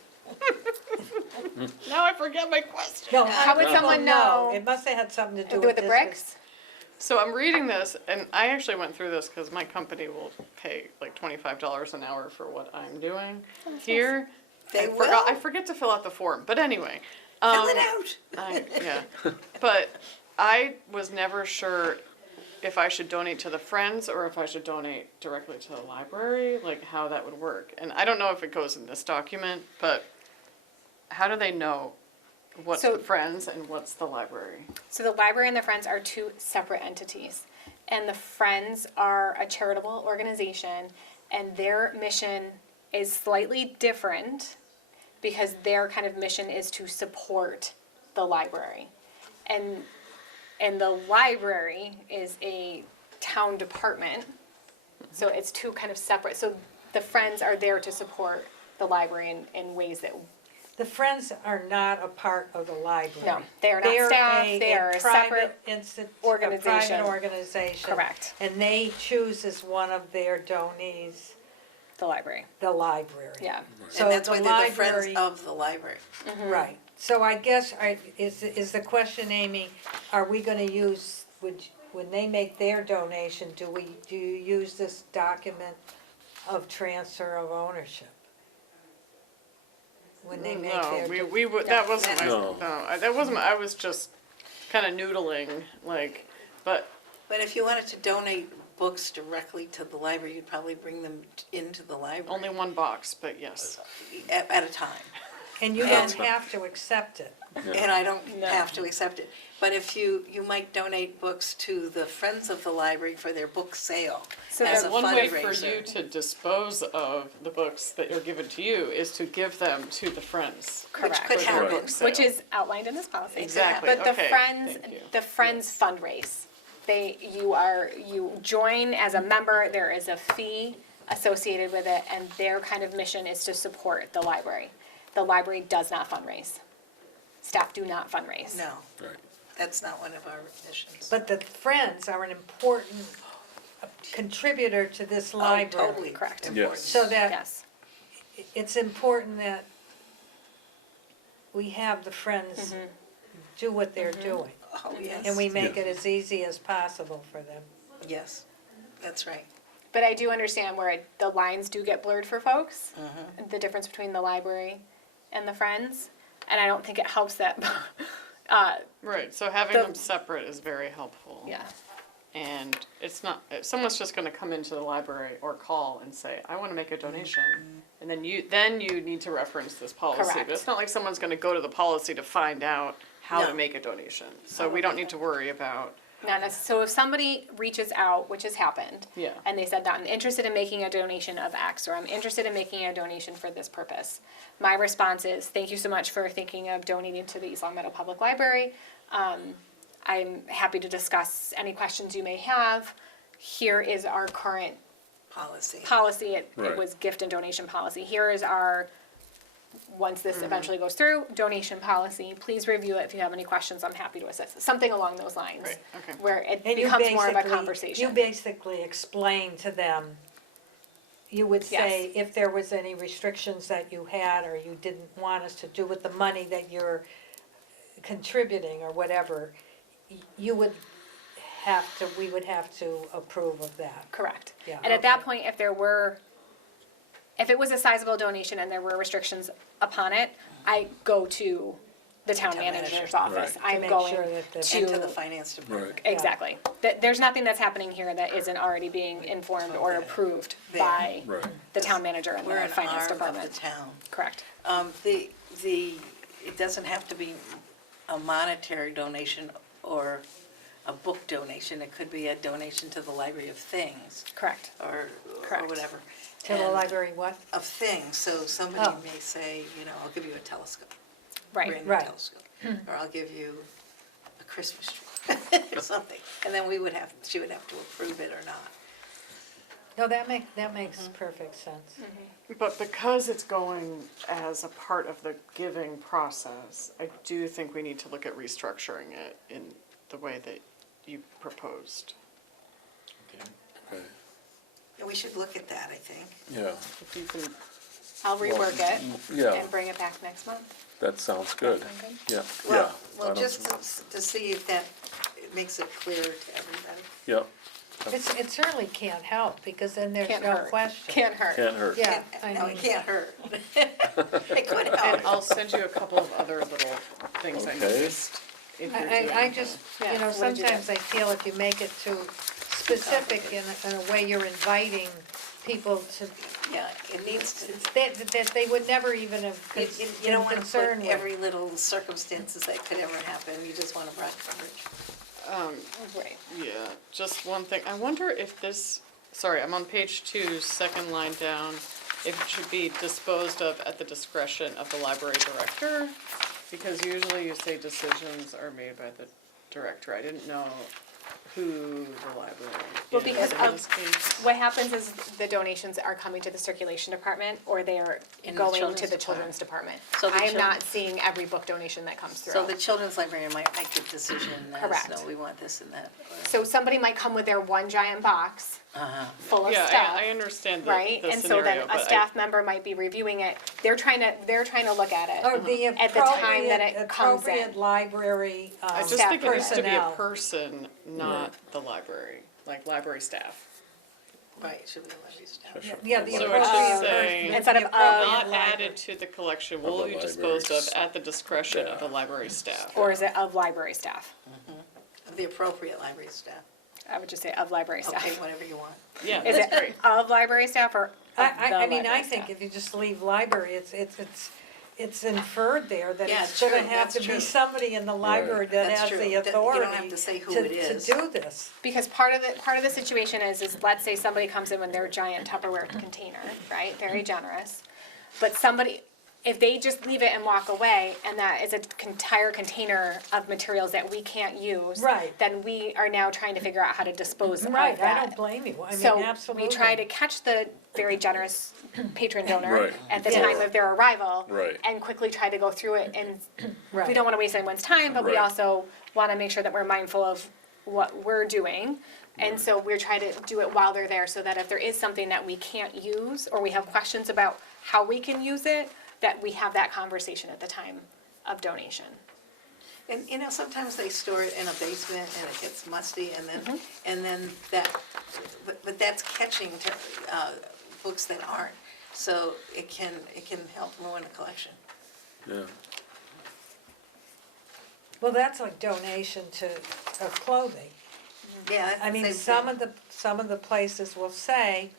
now I forget my question. no, How would people someone know? It must have had something to Do do with the bricks? So I'm reading this, and I actually went through this because my company will pay like $25 an hour for what I'm doing here. They I will? forget to fill out the form, but anyway. Fill it out. Yeah, but I was never sure if I should donate to the Friends or if I should donate directly to the library, like how that would work. And I don't know if it goes in this document, but how do they know what's So- the Friends and what's the library? So the library and the Friends are two separate entities. And the Friends are a charitable organization, and their mission is slightly different because their kind of mission is to support the library. And the library is a town department, so it's two kind of separate. So the Friends are there to support the library in ways that, The Friends are not a part of the library. no, they are not staff, they are a separate, A organization. private organization. Correct. And they choose as one of their donees, the library, the library. yeah. So And that's the why they're the friends library- of the library. Right, so I guess, is the question, Amy, are we gonna use, when they make their donation, do you use this document of transfer of ownership? When they make No, their. we would, that wasn't my, No. that wasn't, I was just kind of noodling, like, but, But if you wanted to donate books directly to the library, you'd probably bring them into the library only one box, but yes. at a time. And you don't have to accept it. And I don't No. have to accept it. But if you might donate books to the Friends of the Library for their book sale So as a And one way for fundraiser. you to dispose of the books that are given to you is to give them to the Friends. Which Correct. could for their happen. book sale. Which is outlined in this policy. Exactly, But the okay, Friends, thank you. the Friends fundraise. You join as a member, there is a fee associated with it, and their kind of mission is to support the library. The library does not fundraise. Staff do not fundraise. No, Right. that's not one of our missions. But the Friends are an important contributor to this library. Oh, totally Correct. important. Yes. So that Yes, it's important that we have the Friends do what they're doing. Oh, yes. And we make Yeah. it as easy as possible for them. Yes, that's right. but I do understand where the lines do get blurred for folks, the difference between the library and the Friends, and I don't think it helps that, Right, so having The- them separate is very helpful. yeah. And it's not, if someone's just gonna come into the library or call and say, I wanna make a donation, and then you need to reference this policy. Correct. But it's not like someone's gonna go to the policy to find out how to No. make a donation. So we don't need to worry about, Not necess- so if somebody reaches out, which has happened, Yeah. and they said that I'm interested in making a donation of X, or I'm interested in making a donation for this purpose, my response is, thank you so much for thinking of donating to the East Long Meadow Public Library. I'm happy to discuss any questions you may have. Here is our current Policy. policy, it Right. was gift and donation policy. Here is our, once this eventually goes through, donation policy. Please review it. If you have any questions, I'm happy to assist. Something along those lines. Right, okay. Where it And you becomes more of a basically- conversation. You basically explain to them, you would say, Yes. if there was any restrictions that you had or you didn't want us to do with the money that you're contributing or whatever, you would have to, we would have to approve of that. Correct. Yeah, And at that okay. point, if it was a sizable donation and there were restrictions upon it, I go to the town Town manager's manager. office. Right. To I'm make going sure that the- And to the to, finance department. Right. exactly. There's nothing that's happening here that isn't already being informed or approved There. by Right. the town manager and We're the an finance arm of the department. town. Correct. It doesn't have to be a monetary donation or a book donation. It could be a donation to the Library of Things Correct. or Correct. whatever. To the And- library what? Of things, so somebody Oh. may say, I'll give you a telescope, Right. brand new Right. telescope, or I'll give you a Christmas tree, or something. And then she would have to approve it or not. No, that makes perfect sense. But because it's going as a part of the giving process, I do think we need to look at restructuring it in the way that you proposed. Okay. And we should look at that, I think. Yeah, If you can, I'll rework it yeah, and bring it back next month. that sounds good. Sound good? Yeah, Well, yeah. I well, don't- just to see if that makes it clear to everybody. Yeah, It certainly can't help, because then there's Can't no hurt. question. Can't hurt. can't hurt. Yeah, No, I it mean, can't hurt. It could and help. I'll send you a couple of other little things I Okay. noticed if you're doing. I just, Yeah, you know, what did you sometimes I feel if you make it too specific in a way, you're inviting people to, Yeah, it needs to, that they would never even have you been don't want to concerned put with. every little circumstances that could ever happen, you just want a broad coverage. Right. Yeah, just one thing, I wonder if this, sorry, I'm on page 2, second line down, if it should be disposed of at the discretion of the library director, because usually you say decisions are made by the director, I didn't know who the library Well, is because in of- this case. What happens is the donations are coming to the circulation department, or they are In the going to children's the children's department. So the I'm children- not seeing every book donation that comes through. So the children's librarian might make a decision as, Correct. no, we want this and that. So somebody might come with their one giant box full of Yeah, stuff. I understand the Right, the and so scenario, then a but staff member might be reviewing it, they're trying to look at it. Or the At the time that it comes in. appropriate library I just staff think it needs to be a personnel. person, not the library, like library staff. Right, should be a library staff. Yeah, the So it's appropriate just person. saying- Instead of the appropriate Not library. added to the collection, Of will the be disposed of library's at the discretion of the library staff. Or is it of library staff? Of the appropriate library staff. I would just say of library staff. Okay, whatever you want. Yeah, Is that's it great. of library staff or of the I mean, I library think staff? if you just leave library, it's inferred there that Yeah, it's gonna true, have that's to be true. somebody in the library that That's has true. the That you don't authority have to say who to it is. do this. Because part of the situation is let's say somebody comes in with their giant Tupperware container, right? Very generous. But somebody, if they just leave it and walk away, and that is an entire container of materials that we can't use. Right. Then we are now trying to figure out how to dispose of Right, that. I don't blame you, I mean, So absolutely. we try to catch the very generous patron donor Right. at the Yeah. time of their arrival. Right. And quickly try to go through it, and we Right. don't wanna waste anyone's time, but we Right. also wanna make sure that we're mindful of what we're doing. And so we're trying to do it while they're there, so that if there is something that we can't use, or we have questions about how we can use it, that we have that conversation at the time of donation. And, you know, sometimes they store it in a basement and it gets musty and then that, but that's catching to, books that aren't. So it can help ruin a collection. Yeah. Well, that's like donation of clothing. Yeah, that's I the mean, same some of the places will say,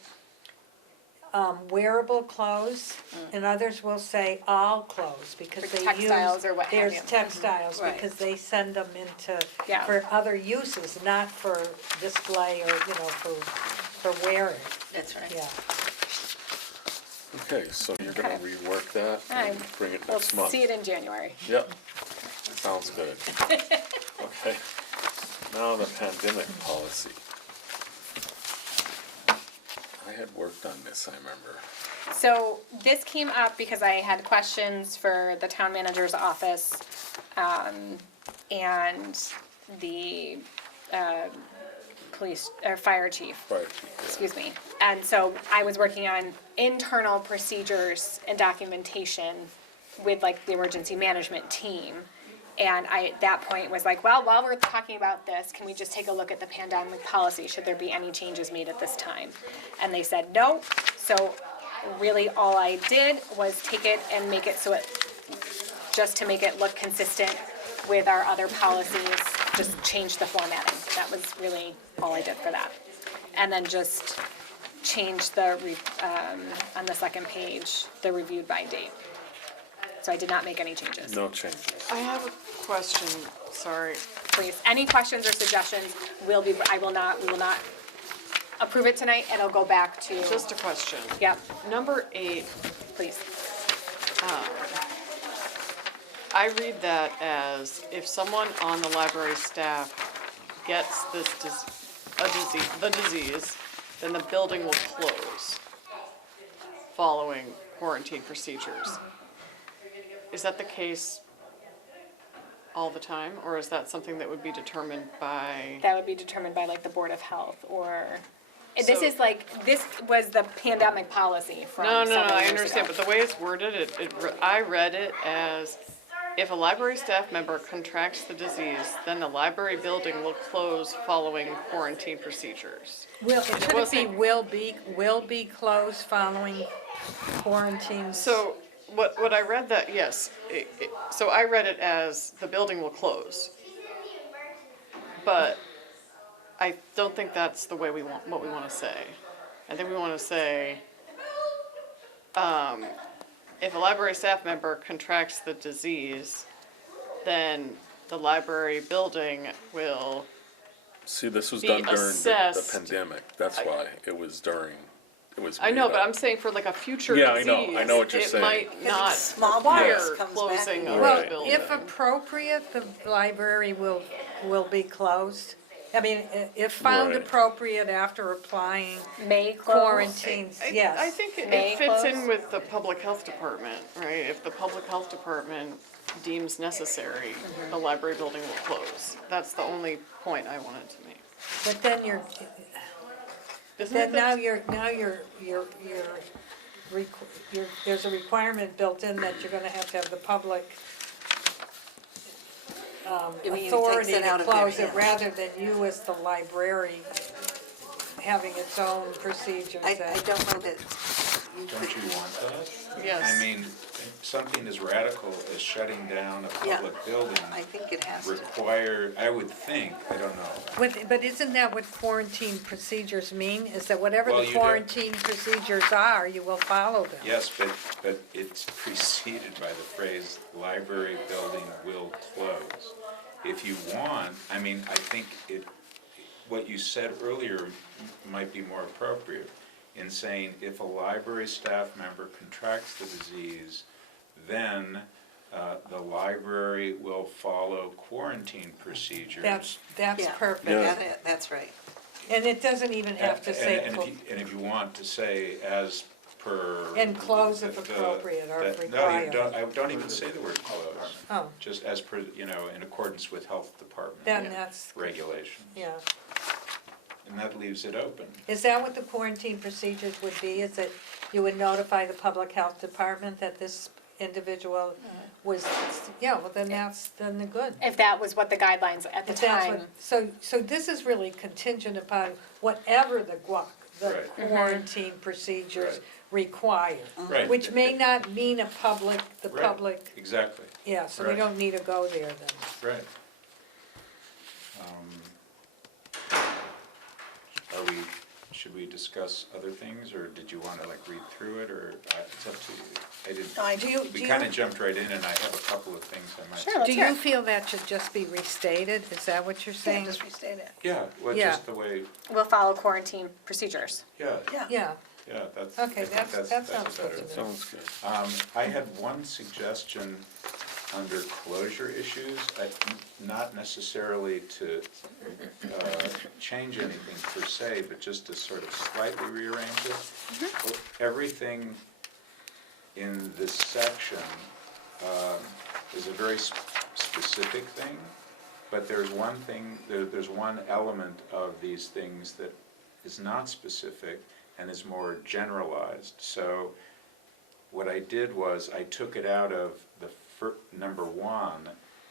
wearable clothes, and others will say all clothes, because For they use. textiles or what have There's you. textiles, Right. because they send them into, Yeah. for other uses, not for display or, you know, for wearing, That's right. yeah. Okay, so you're gonna Okay. rework that and Alright. bring it We'll next month? see it in January. Yep, sounds good. Okay, now the pandemic policy. I had worked on this, I remember. So this came up because I had questions for the town manager's office, and the, police, or fire chief. Right. Excuse me. And so I was working on internal procedures and documentation with like the emergency management team. And I, at that point, was like, well, while we're talking about this, can we just take a look at the pandemic policy? Should there be any changes made at this time? And they said no. So really all I did was take it and make it so it, just to make it look consistent with our other policies, just change the formatting. That was really all I did for that. And then just change the, on the second page, the reviewed by date. So I did not make any changes. No changes. I have a question, sorry. Please, any questions or suggestions we will not approve it tonight, and it'll go back to, Just a question. yep, Number 8, please. I read that as if someone on the library staff gets the disease, then the building will close following quarantine procedures. Is that the case all the time, or is that something that would be determined by? That would be determined by like the Board of Health, or, this So- is like, this was the pandemic policy from No, several I years understand, ago. but the way it's worded, I read it as if a library staff member contracts the disease, then the library building will close following quarantine procedures. Should it be will be closed following quarantine? So, what I read that, yes, so I read it as the building will close But I don't think that's the way what we want to say. I think we want to say, if a library staff member contracts the disease, then the library building will, See, this was Be done during the assessed. pandemic, that's why, it was I know, made but up. I'm saying for like a future Yeah, disease. I know what you're saying. It might not smallpox require comes back closing and of you- Well, the building. if appropriate, the library will be closed. I mean, if found Right. appropriate after applying May close. quarantines, I yes. think May it fits in close? with the public health department, right? If the public health department deems necessary, the library building will close. That's the only point I wanted to make. But then Isn't then it now the- there's a requirement built in that you're gonna have the public You mean it takes authority it out to of their close it hands. rather than you as the library having its own procedures. I and- don't know that you Don't could, you want that? Yes. I mean, something as radical as shutting down a Yeah. public building I think it has to. I would think, I don't know. But isn't that what quarantine procedures mean? Is that whatever Well, the you don't- quarantine procedures are, you will follow them? Yes, but it's preceded by the phrase, library building will close. If you want, I mean, I think what you said earlier might be more appropriate in saying if a library staff member contracts the disease, then the library will follow quarantine procedures. That's Yeah. perfect. Yeah. That's right. And it doesn't even have to say, And if you want to say as per. And close if the- appropriate or if No, you required. don't, I don't even say the word close, oh, just as per, in accordance with health department then that's, regulations. yeah. And that leaves it open. Is that what the quarantine procedures would be? Is that you would notify the public health department that this individual was, yeah, well, then then they're good. If that was what the guidelines at the If that's what- time. So this is really contingent upon whatever the Right. quarantine procedures Right. require. Right. Which may not mean the Right. public, Exactly, yeah, so we Right. don't need to go there then. right. Should we discuss other things, or did you wanna read through it, or it's up to you? I didn't, No, I Do do. you, we do kinda you, jumped right in, and I have a couple of things I might. Sure, let's do hear you it. feel that should just be restated? Is that what you're Yeah, saying? just restate it. Yeah, well, Yeah. just the way, We'll follow quarantine procedures. yeah, Yeah. Yeah, yeah, that's. Okay, I think that a sounds good better- to me. Sounds good. I had one suggestion under closure issues, not necessarily to change anything per se, but just to sort of slightly rearrange it. Well, everything in this section is a very specific thing, but there's one thing, there's one element of these things that is not specific and is more generalized. So what I did was I took it out of the number 1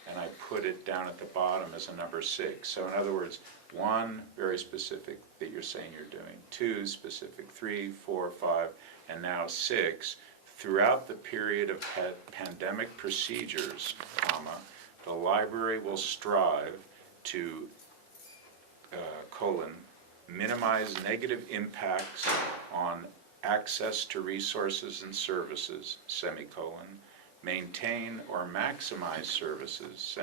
and I put it down at the bottom as a number 6. So in other words, 1, very specific that you're saying you're doing, 2, specific, 3, 4, 5, and now 6. Throughout the period of pandemic procedures, the library will strive to, minimize negative impacts on access to resources and services, maintain or maximize services,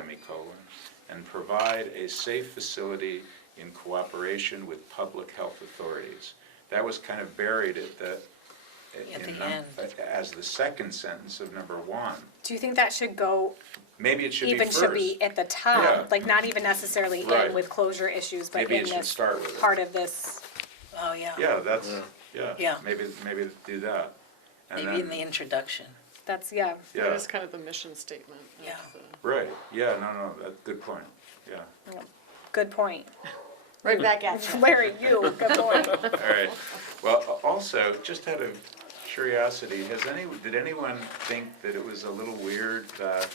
and provide a safe facility in cooperation with public health authorities. That was kind of buried at the end. as the second sentence of number 1. Do you think that should go, Maybe it should be even first. should be at the Yeah. top, like not even necessarily Right. in with closure issues, but Maybe in it should this start with it. part of this? Oh, yeah. Yeah, that's, Yeah. yeah, maybe do that. And Maybe in then- the introduction. That's, yeah. Yeah. That is kind of the mission statement. of Yeah. the- Right, yeah, no, that's a good point, yeah. Good point. Right back at you. Larry, you, good point. All right, well, also, just out of curiosity, did anyone think that it was a little weird that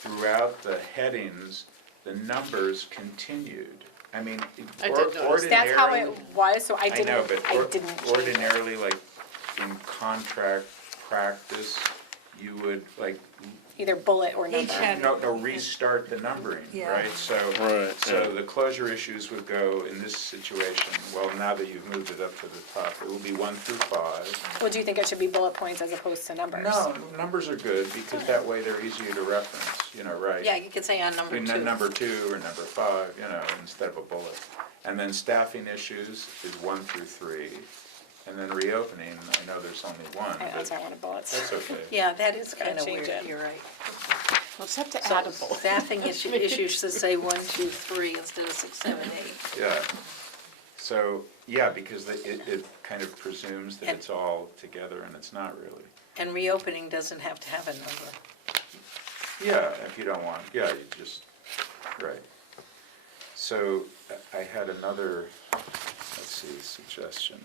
throughout the headings, the numbers continued? I mean, I did notice. ordinarily. That's how it was, so I I know, didn't, but I didn't change it. ordinarily, like, in contract practice, you would like, Either bullet or Each number. had- no, restart the numbering, Yeah. right? So, Right, so yeah. the closure issues would go in this situation, well, now that you've moved it up to the top, it will be 1 through 5. Well, do you think it should be bullet points as opposed to numbers? No, numbers are good, because that way they're easier to reference, right? Yeah, you could say on number And 2. then number 2 or number 5, instead of a bullet. And then staffing issues is 1 through 3. And then reopening, I know there's only 1, I know, but that's why I wanted bullets. that's okay. Yeah, that is kind of change weird, it. you're right. Well, it's have to So add a bullet. staffing issues should say 1, 2, 3 instead of 6, 7, 8. Yeah. So, yeah, because it kind of presumes that And- it's all together, and it's not really. And reopening doesn't have to have a number. Yeah, if you don't want, yeah, you just, right. So I had another, suggestion.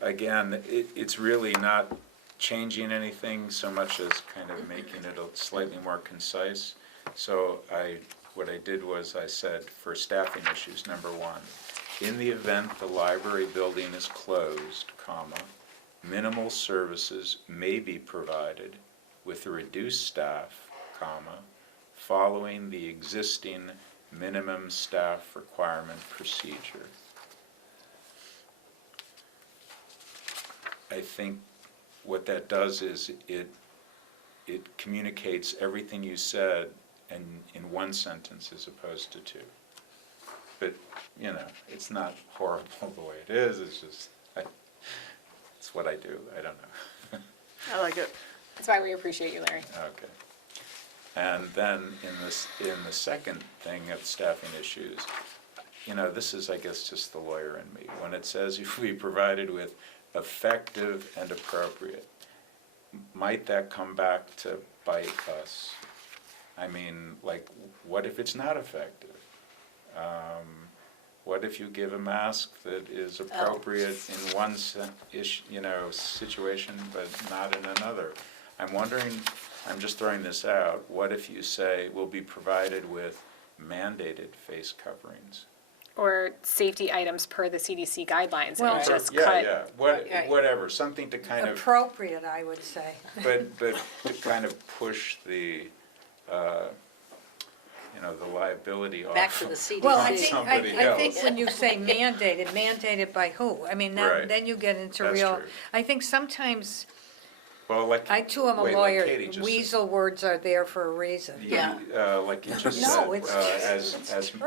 Again, it's really not changing anything so much as kind of making it slightly more concise. So what I did was I said, for staffing issues, number 1, in the event the library building is closed, minimal services may be provided with a reduced staff, following the existing minimum staff requirement procedure. I think what that does is it communicates everything you said in 1 sentence as opposed to 2. But, it's not horrible the way it is, it's just, it's what I do, I don't know. I like it. That's why we appreciate you, Larry. Okay. And then in the second thing of staffing issues, this is, I guess, just the lawyer in me. When it says if we provided with effective and appropriate, might that come back to bite us? I mean, like, what if it's not effective? What if you give a mask that is appropriate in one situation, but not in another? I'm wondering, I'm just throwing this out, what if you say will be provided with mandated face coverings? Or safety items per the CDC guidelines, Well- and just Yeah, cut. yeah, Right. whatever, something to kind of, Appropriate, I would say. but to kind of push the liability off. Back to the CDC. Well, I Somebody think else. when you say mandated by who? I mean, Right. then you get into That's real, true. I think sometimes, Well, like, I too am a wait, like lawyer, Katie just said. weasel words are there for a reason. Yeah. Like you just No, said, it's true.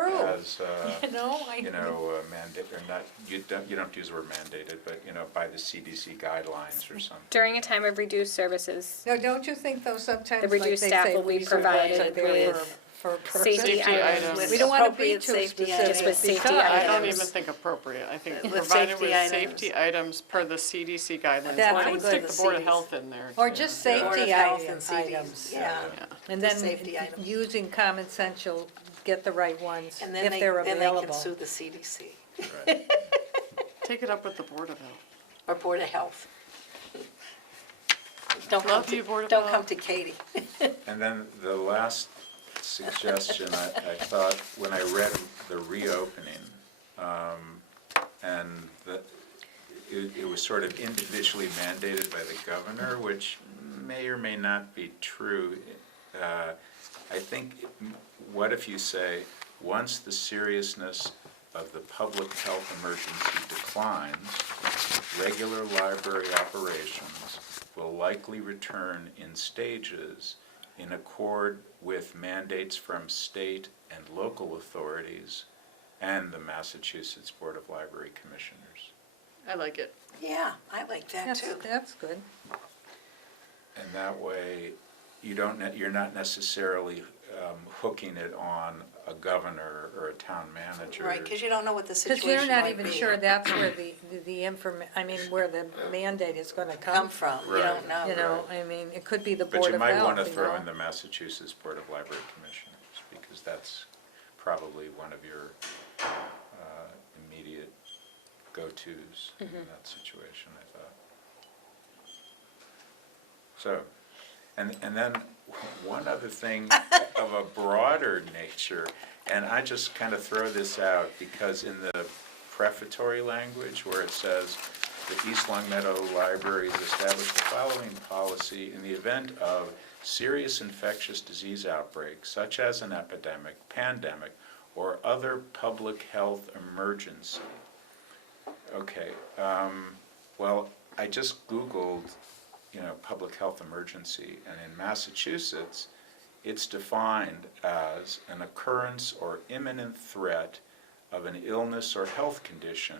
mandate, or not, you don't use the word mandated, but, by the CDC guidelines or something. During a time of reduced services, No, don't you think though sometimes The like they reduced staff say will be weasel words are provided there with for a purpose? safety Safety items. items. We don't want to be Appropriate too safety specific. items. Just with safety because- I don't items. even think appropriate. I think With provided safety with items. safety items per the CDC guidelines. That's Well, I would stick good. the Board of CDC. Health in there. Or too. just Board of safety Health and items. CDs, yeah. Yeah. And Just then safety items. using common sense, you'll get the right ones And then if they they're can available. sue the CDC Right. Take it up with the Board of Health. or Board of Health. Don't come Love to- you, Board of Don't Health. come to Katie. And then the last suggestion, I thought, when I read the reopening, and it was sort of individually mandated by the governor, which may or may not be true. I think, what if you say, once the seriousness of the public health emergency declines, regular library operations will likely return in stages in accord with mandates from state and local authorities and the Massachusetts Board of Library Commissioners. I like it. Yeah, I like that too. That's good. And that way, you're not necessarily hooking it on a governor or a town manager. Right, because you don't know what the Because situation they're not might even be. sure that's where where the mandate is gonna Come come from, from. you Right. don't know. You know, I mean, it could be the But Board you of might Health, want to you throw know. in the Massachusetts Board of Library Commissioners, because that's probably one of your immediate go-tos in that situation, I thought. So, and then one other thing of a broader nature, and I just kind of throw this out because in the prefatory language where it says, the East Long Meadow Libraries establish the following policy in the event of serious infectious disease outbreaks, such as an epidemic, pandemic, or other public health emergency. Okay, well, I just Googled, public health emergency, and in Massachusetts, it's defined as an occurrence or imminent threat of an illness or health condition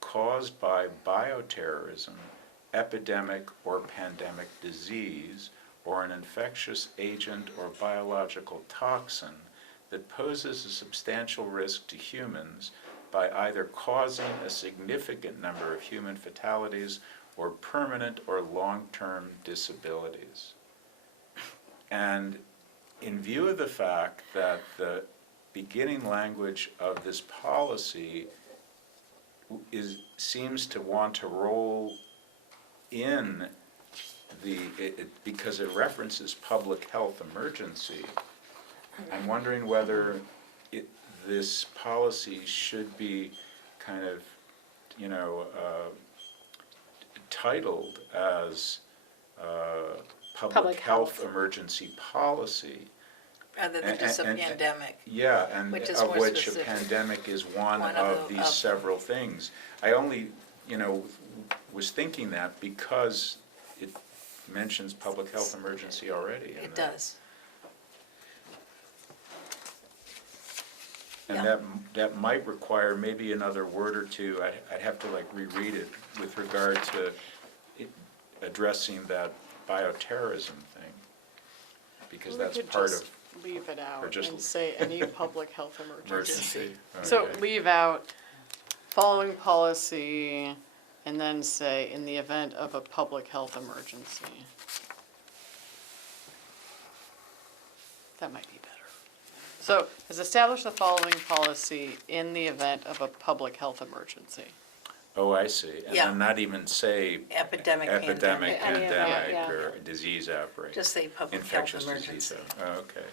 caused by bioterrorism, epidemic or pandemic disease, or an infectious agent or biological toxin that poses a substantial risk to humans by either causing a significant number of human fatalities or permanent or long-term disabilities. And in view of the fact that the beginning language of this policy seems to want to roll in because it references public health emergency, I'm wondering whether this policy should be kind of, titled as public health emergency policy. Rather than just a pandemic. Yeah, and Which is of more which specific. a pandemic is one One of these several things. I only, was thinking that because it mentions public health emergency already. It does. And Yeah. that might require maybe another word or two. I'd have to reread it with regard to addressing that bioterrorism thing, because that's part of Leave it out or just- and say any public health emergency. emergency. So Okay. leave out following policy and then say in the event of a public health emergency. That might be better. So has established the following policy in the event of a public health emergency. Oh, I see. And Yeah. then not even say Epidemic, epidemic, pandemic. Any of that, pandemic, yeah. or disease outbreak. Just say public health Infectious emergency. disease. Oh, okay.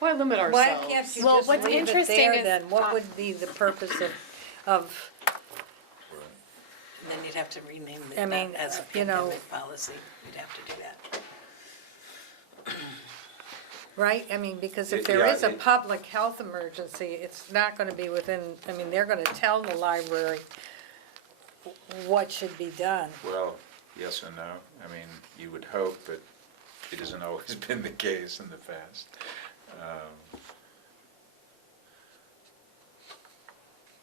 Why limit Why ourselves? can't you Well, just what's leave it interesting there is, then? What would be the purpose of, And then you'd have to rename I mean, that as a you know- pandemic policy. You'd have to do that. right? I mean, because if It- there yeah, is a it- public health emergency, it's not gonna be within, I mean, they're gonna tell the library what should be done. Well, yes and no. I mean, you would hope, but it hasn't always been the case in the past.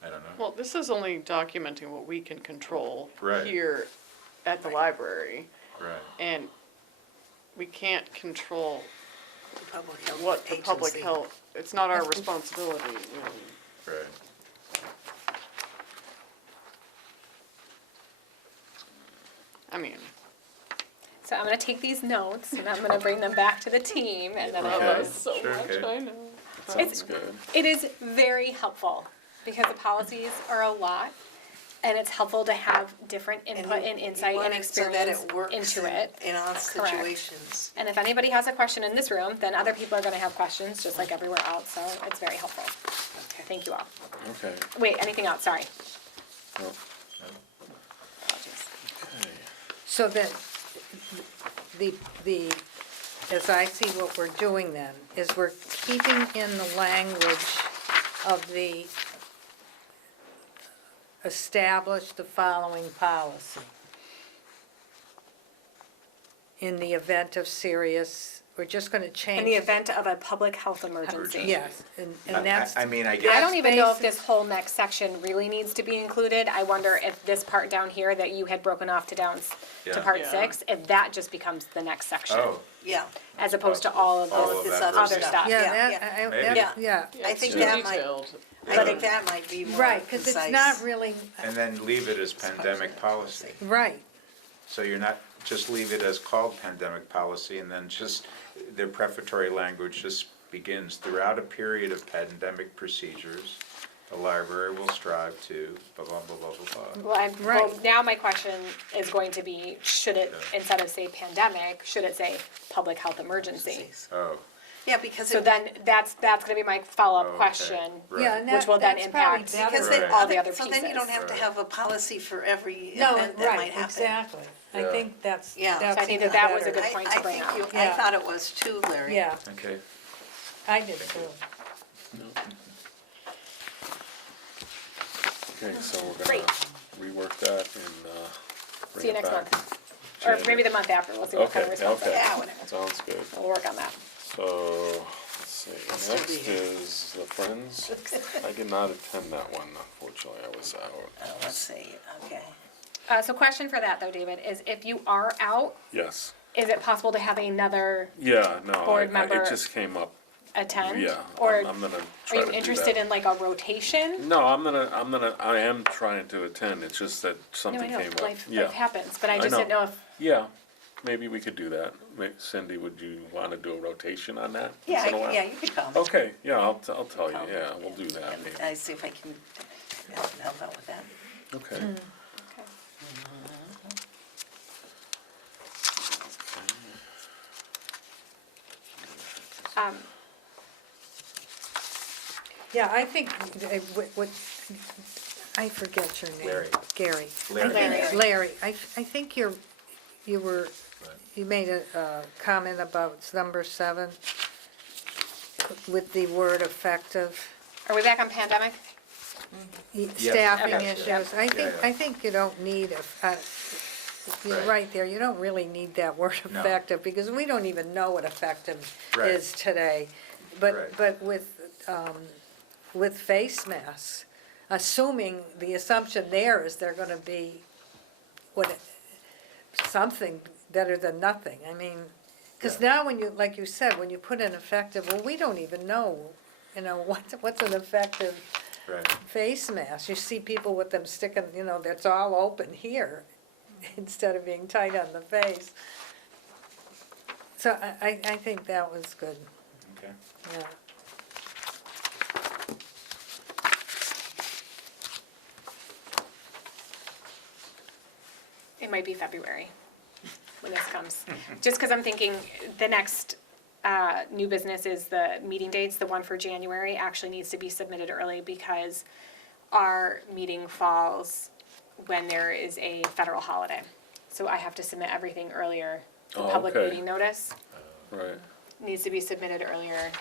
I don't know. Well, this is only documenting what we can control Right. here at the library. Right. And we can't control Public health what the public agency. health, it's not our responsibility, really. Right. I mean, So I'm gonna take these notes and I'm gonna bring them back to the team and then Okay. I'll. so Sure, much, okay. I know. Sounds good. It is very helpful because the policies are a lot and it's helpful to have different input and insight and experience So that it works into it. in all Correct. situations. And if anybody has a question in this room, then other people are gonna have questions, just like everywhere else, so it's very helpful. Okay. Thank you all. Okay. Wait, anything else? Sorry. Well, Apologies. okay. So that, as I see what we're doing then, is we're keeping in the language of the establish the following policy. In the event of serious, we're just gonna change. In the event of a public health emergency. Yes, and that's. I mean, I I guess, don't even know if basic- this whole next section really needs to be included. I wonder if this part down here that you had broken off to Yeah. to part Yeah. 6, if that just becomes the next section. oh, Yeah, As opposed to all of All this of this that other other stuff. stuff. Yeah, Yeah, that, Maybe. yeah, I It's think too that might, detailed. I think that might be more right, because it's concise. not really, and then leave it as pandemic policy. right, So you're not, just leave it as called pandemic policy, and then just, the prefatory language just begins, throughout a period of pandemic procedures, the library will strive to, blah, blah, blah, blah, blah, blah. Well, Right. now my question is going to be, should it, Yeah. instead of say pandemic, should it say public health emergency? Oh, Yeah, because So it, then that's gonna be my follow-up Okay. question. Right. Yeah, and Which that- will then that's probably impact better. because Right. then, all the other so then you don't pieces. have to Right. have a policy for every No, event that might right, happen. exactly. I Yeah. think that's Yeah. So I that's think even that was a better. good point to bring up. I Yeah. thought it was too, Larry. Yeah, Okay. I did too. Okay, so we're Great. gonna rework that and, bring See you it next back. month. Or maybe the month after, we'll see what kind of Okay, response. I okay, get. Yeah, whatever. sounds good. We'll work on that. So, let's see, still be next here. is the Friends. I did not attend that one, unfortunately, I was out. Let's see, okay. So question for that though, David, is if you are out, Yes, is it possible to have another yeah, no, Board member it just came up, attend? yeah, Or I'm gonna are try to you do interested that. in like a rotation? No, I am trying to attend, it's just that No, I something know, came up. life Yeah, happens, but I I just didn't know. know if, yeah, maybe we could do that. Cindy, would you wanna do a rotation on that? Yeah, once in a while? yeah, you could come. Okay, yeah, I'll tell you, Come. yeah, we'll do that, And maybe, I see if I can help out with that. okay. okay. Yeah, I think, what, I forget your name. Larry. Gary. Larry. Larry, I think you made a comment about number 7 with the word effective, Are we back on pandemic? staffing Okay. issues. Yeah, yeah. I think you don't need, you're Right. right there, you don't really need that word No. effective, because we don't even know what effective Right. is today. Right. But with face masks, assuming, the assumption there is they're gonna be something better than nothing, I mean, because Yeah. now when you, like you said, when you put in effective, well, we don't even know, what's an effective Right. face mask. You see people with them sticking, that's all open here, instead of being tight on the face. So I think that was good, Okay. yeah. It might be February when this comes. Just because I'm thinking the next new business is the meeting dates. The one for January actually needs to be submitted early because our meeting falls when there is a federal holiday. So I have to submit everything earlier. The Oh, public okay. meeting notice Right, needs to be submitted earlier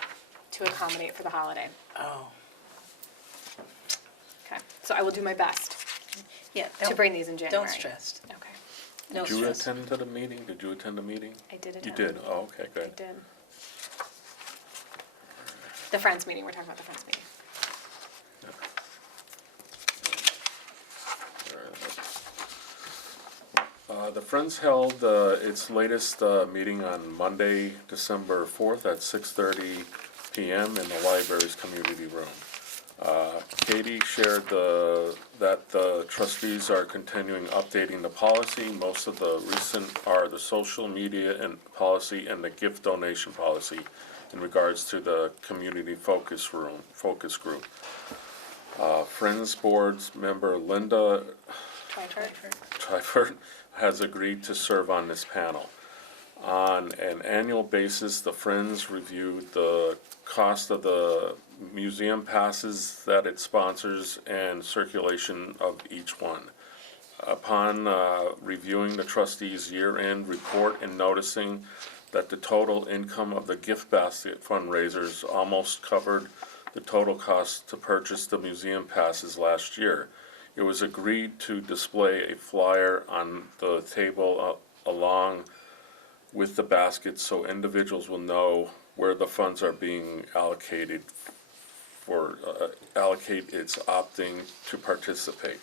to accommodate for the holiday. Oh, Okay, so I will do my best yeah. to don't- bring these in January. Don't stress, Okay, no did you stress. attend to the meeting, did you attend the meeting? I did You attend. did, oh, okay, I good. did. The Friends meeting, we're talking about the Friends meeting. The Friends held its latest meeting on Monday, December 4th at 6:30 PM in the library's community room. Katie shared that the trustees are continuing updating the policy. Most of the recent are the social media and policy and the gift donation policy in regards to the community focus group. Friends Board's member Linda Twyford has agreed to serve on this panel. On an annual basis, the Friends reviewed the cost of the museum passes that it sponsors and circulation of each one. Upon reviewing the trustees' year-end report and noticing that the total income of the gift basket fundraisers almost covered the total cost to purchase the museum passes last year, it was agreed to display a flyer on the table along with the baskets so individuals will know where the funds are being allocated allocate its opting to participate.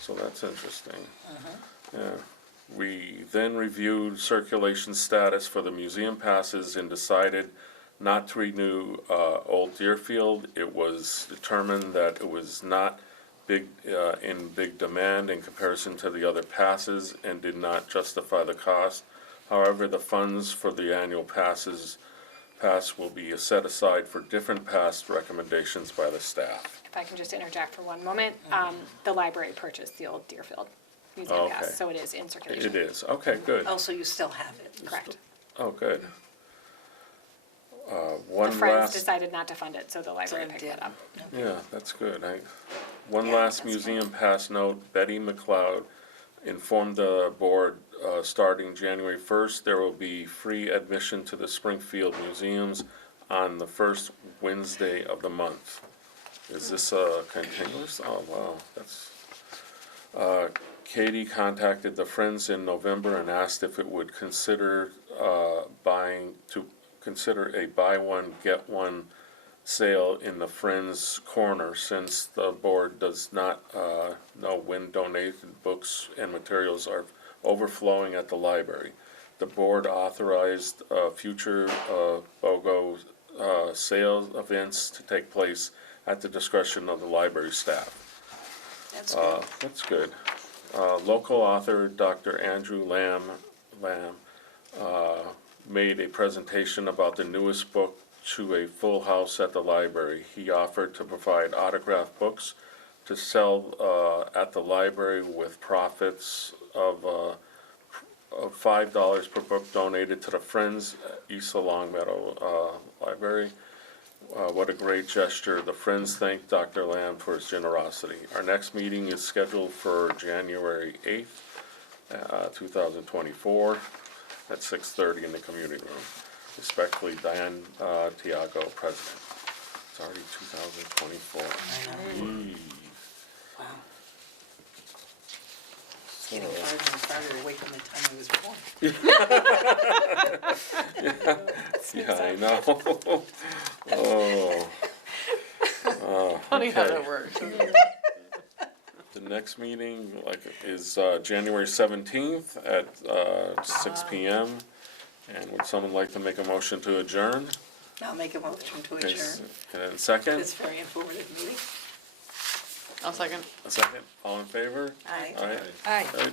So that's interesting. Yeah. We then reviewed circulation status for the museum passes and decided not to renew Old Deerfield. It was determined that it was not in big demand in comparison to the other passes and did not justify the cost. However, the funds for the annual pass will be set aside for different pass recommendations by the staff. If I can just interject for one moment, the library purchased the old Deerfield Museum Okay. Pass, so it is in circulation. It is, okay, good. Oh, so you still have it? Correct. Oh, good. One The Friends last, decided not to fund it, so the library So it picked did. that up. yeah, that's good. One Yeah, last that's museum pass note, Betty McLeod informed the board, starting January 1st, there will be free admission to the Springfield museums on the first Wednesday of the month. Is this continuous? Oh, wow, that's, Katie contacted the Friends in November and asked if it would consider consider a buy one, get one sale in the Friends Corner, since the board does not know when donated books and materials are overflowing at the library. The board authorized future BOGO sales events to take place at the discretion of the library staff. That's good. That's good. Local author Dr. Andrew Lamb made a presentation about the newest book to a full house at the library. He offered to provide autographed books to sell at the library with profits of $5 per book donated to the Friends East Longmeadow Library. What a great gesture. The Friends thank Dr. Lamb for his generosity. Our next meeting is scheduled for January 8th, 2024, at 6:30 in the community room. Respectfully, Diane Tiago, President. It's already 2024. Yee. Wow. It's getting farther and farther away from the time I was born. Yeah, I know. Oh. Funny how Okay. that works. The next meeting is January 17th at 6 PM. And would someone like to make a motion to adjourn? I'll make a motion to Okay, adjourn and second? this very informative meeting. I'll second. A second, all in favor? Aye. Aye. Aye. Aye.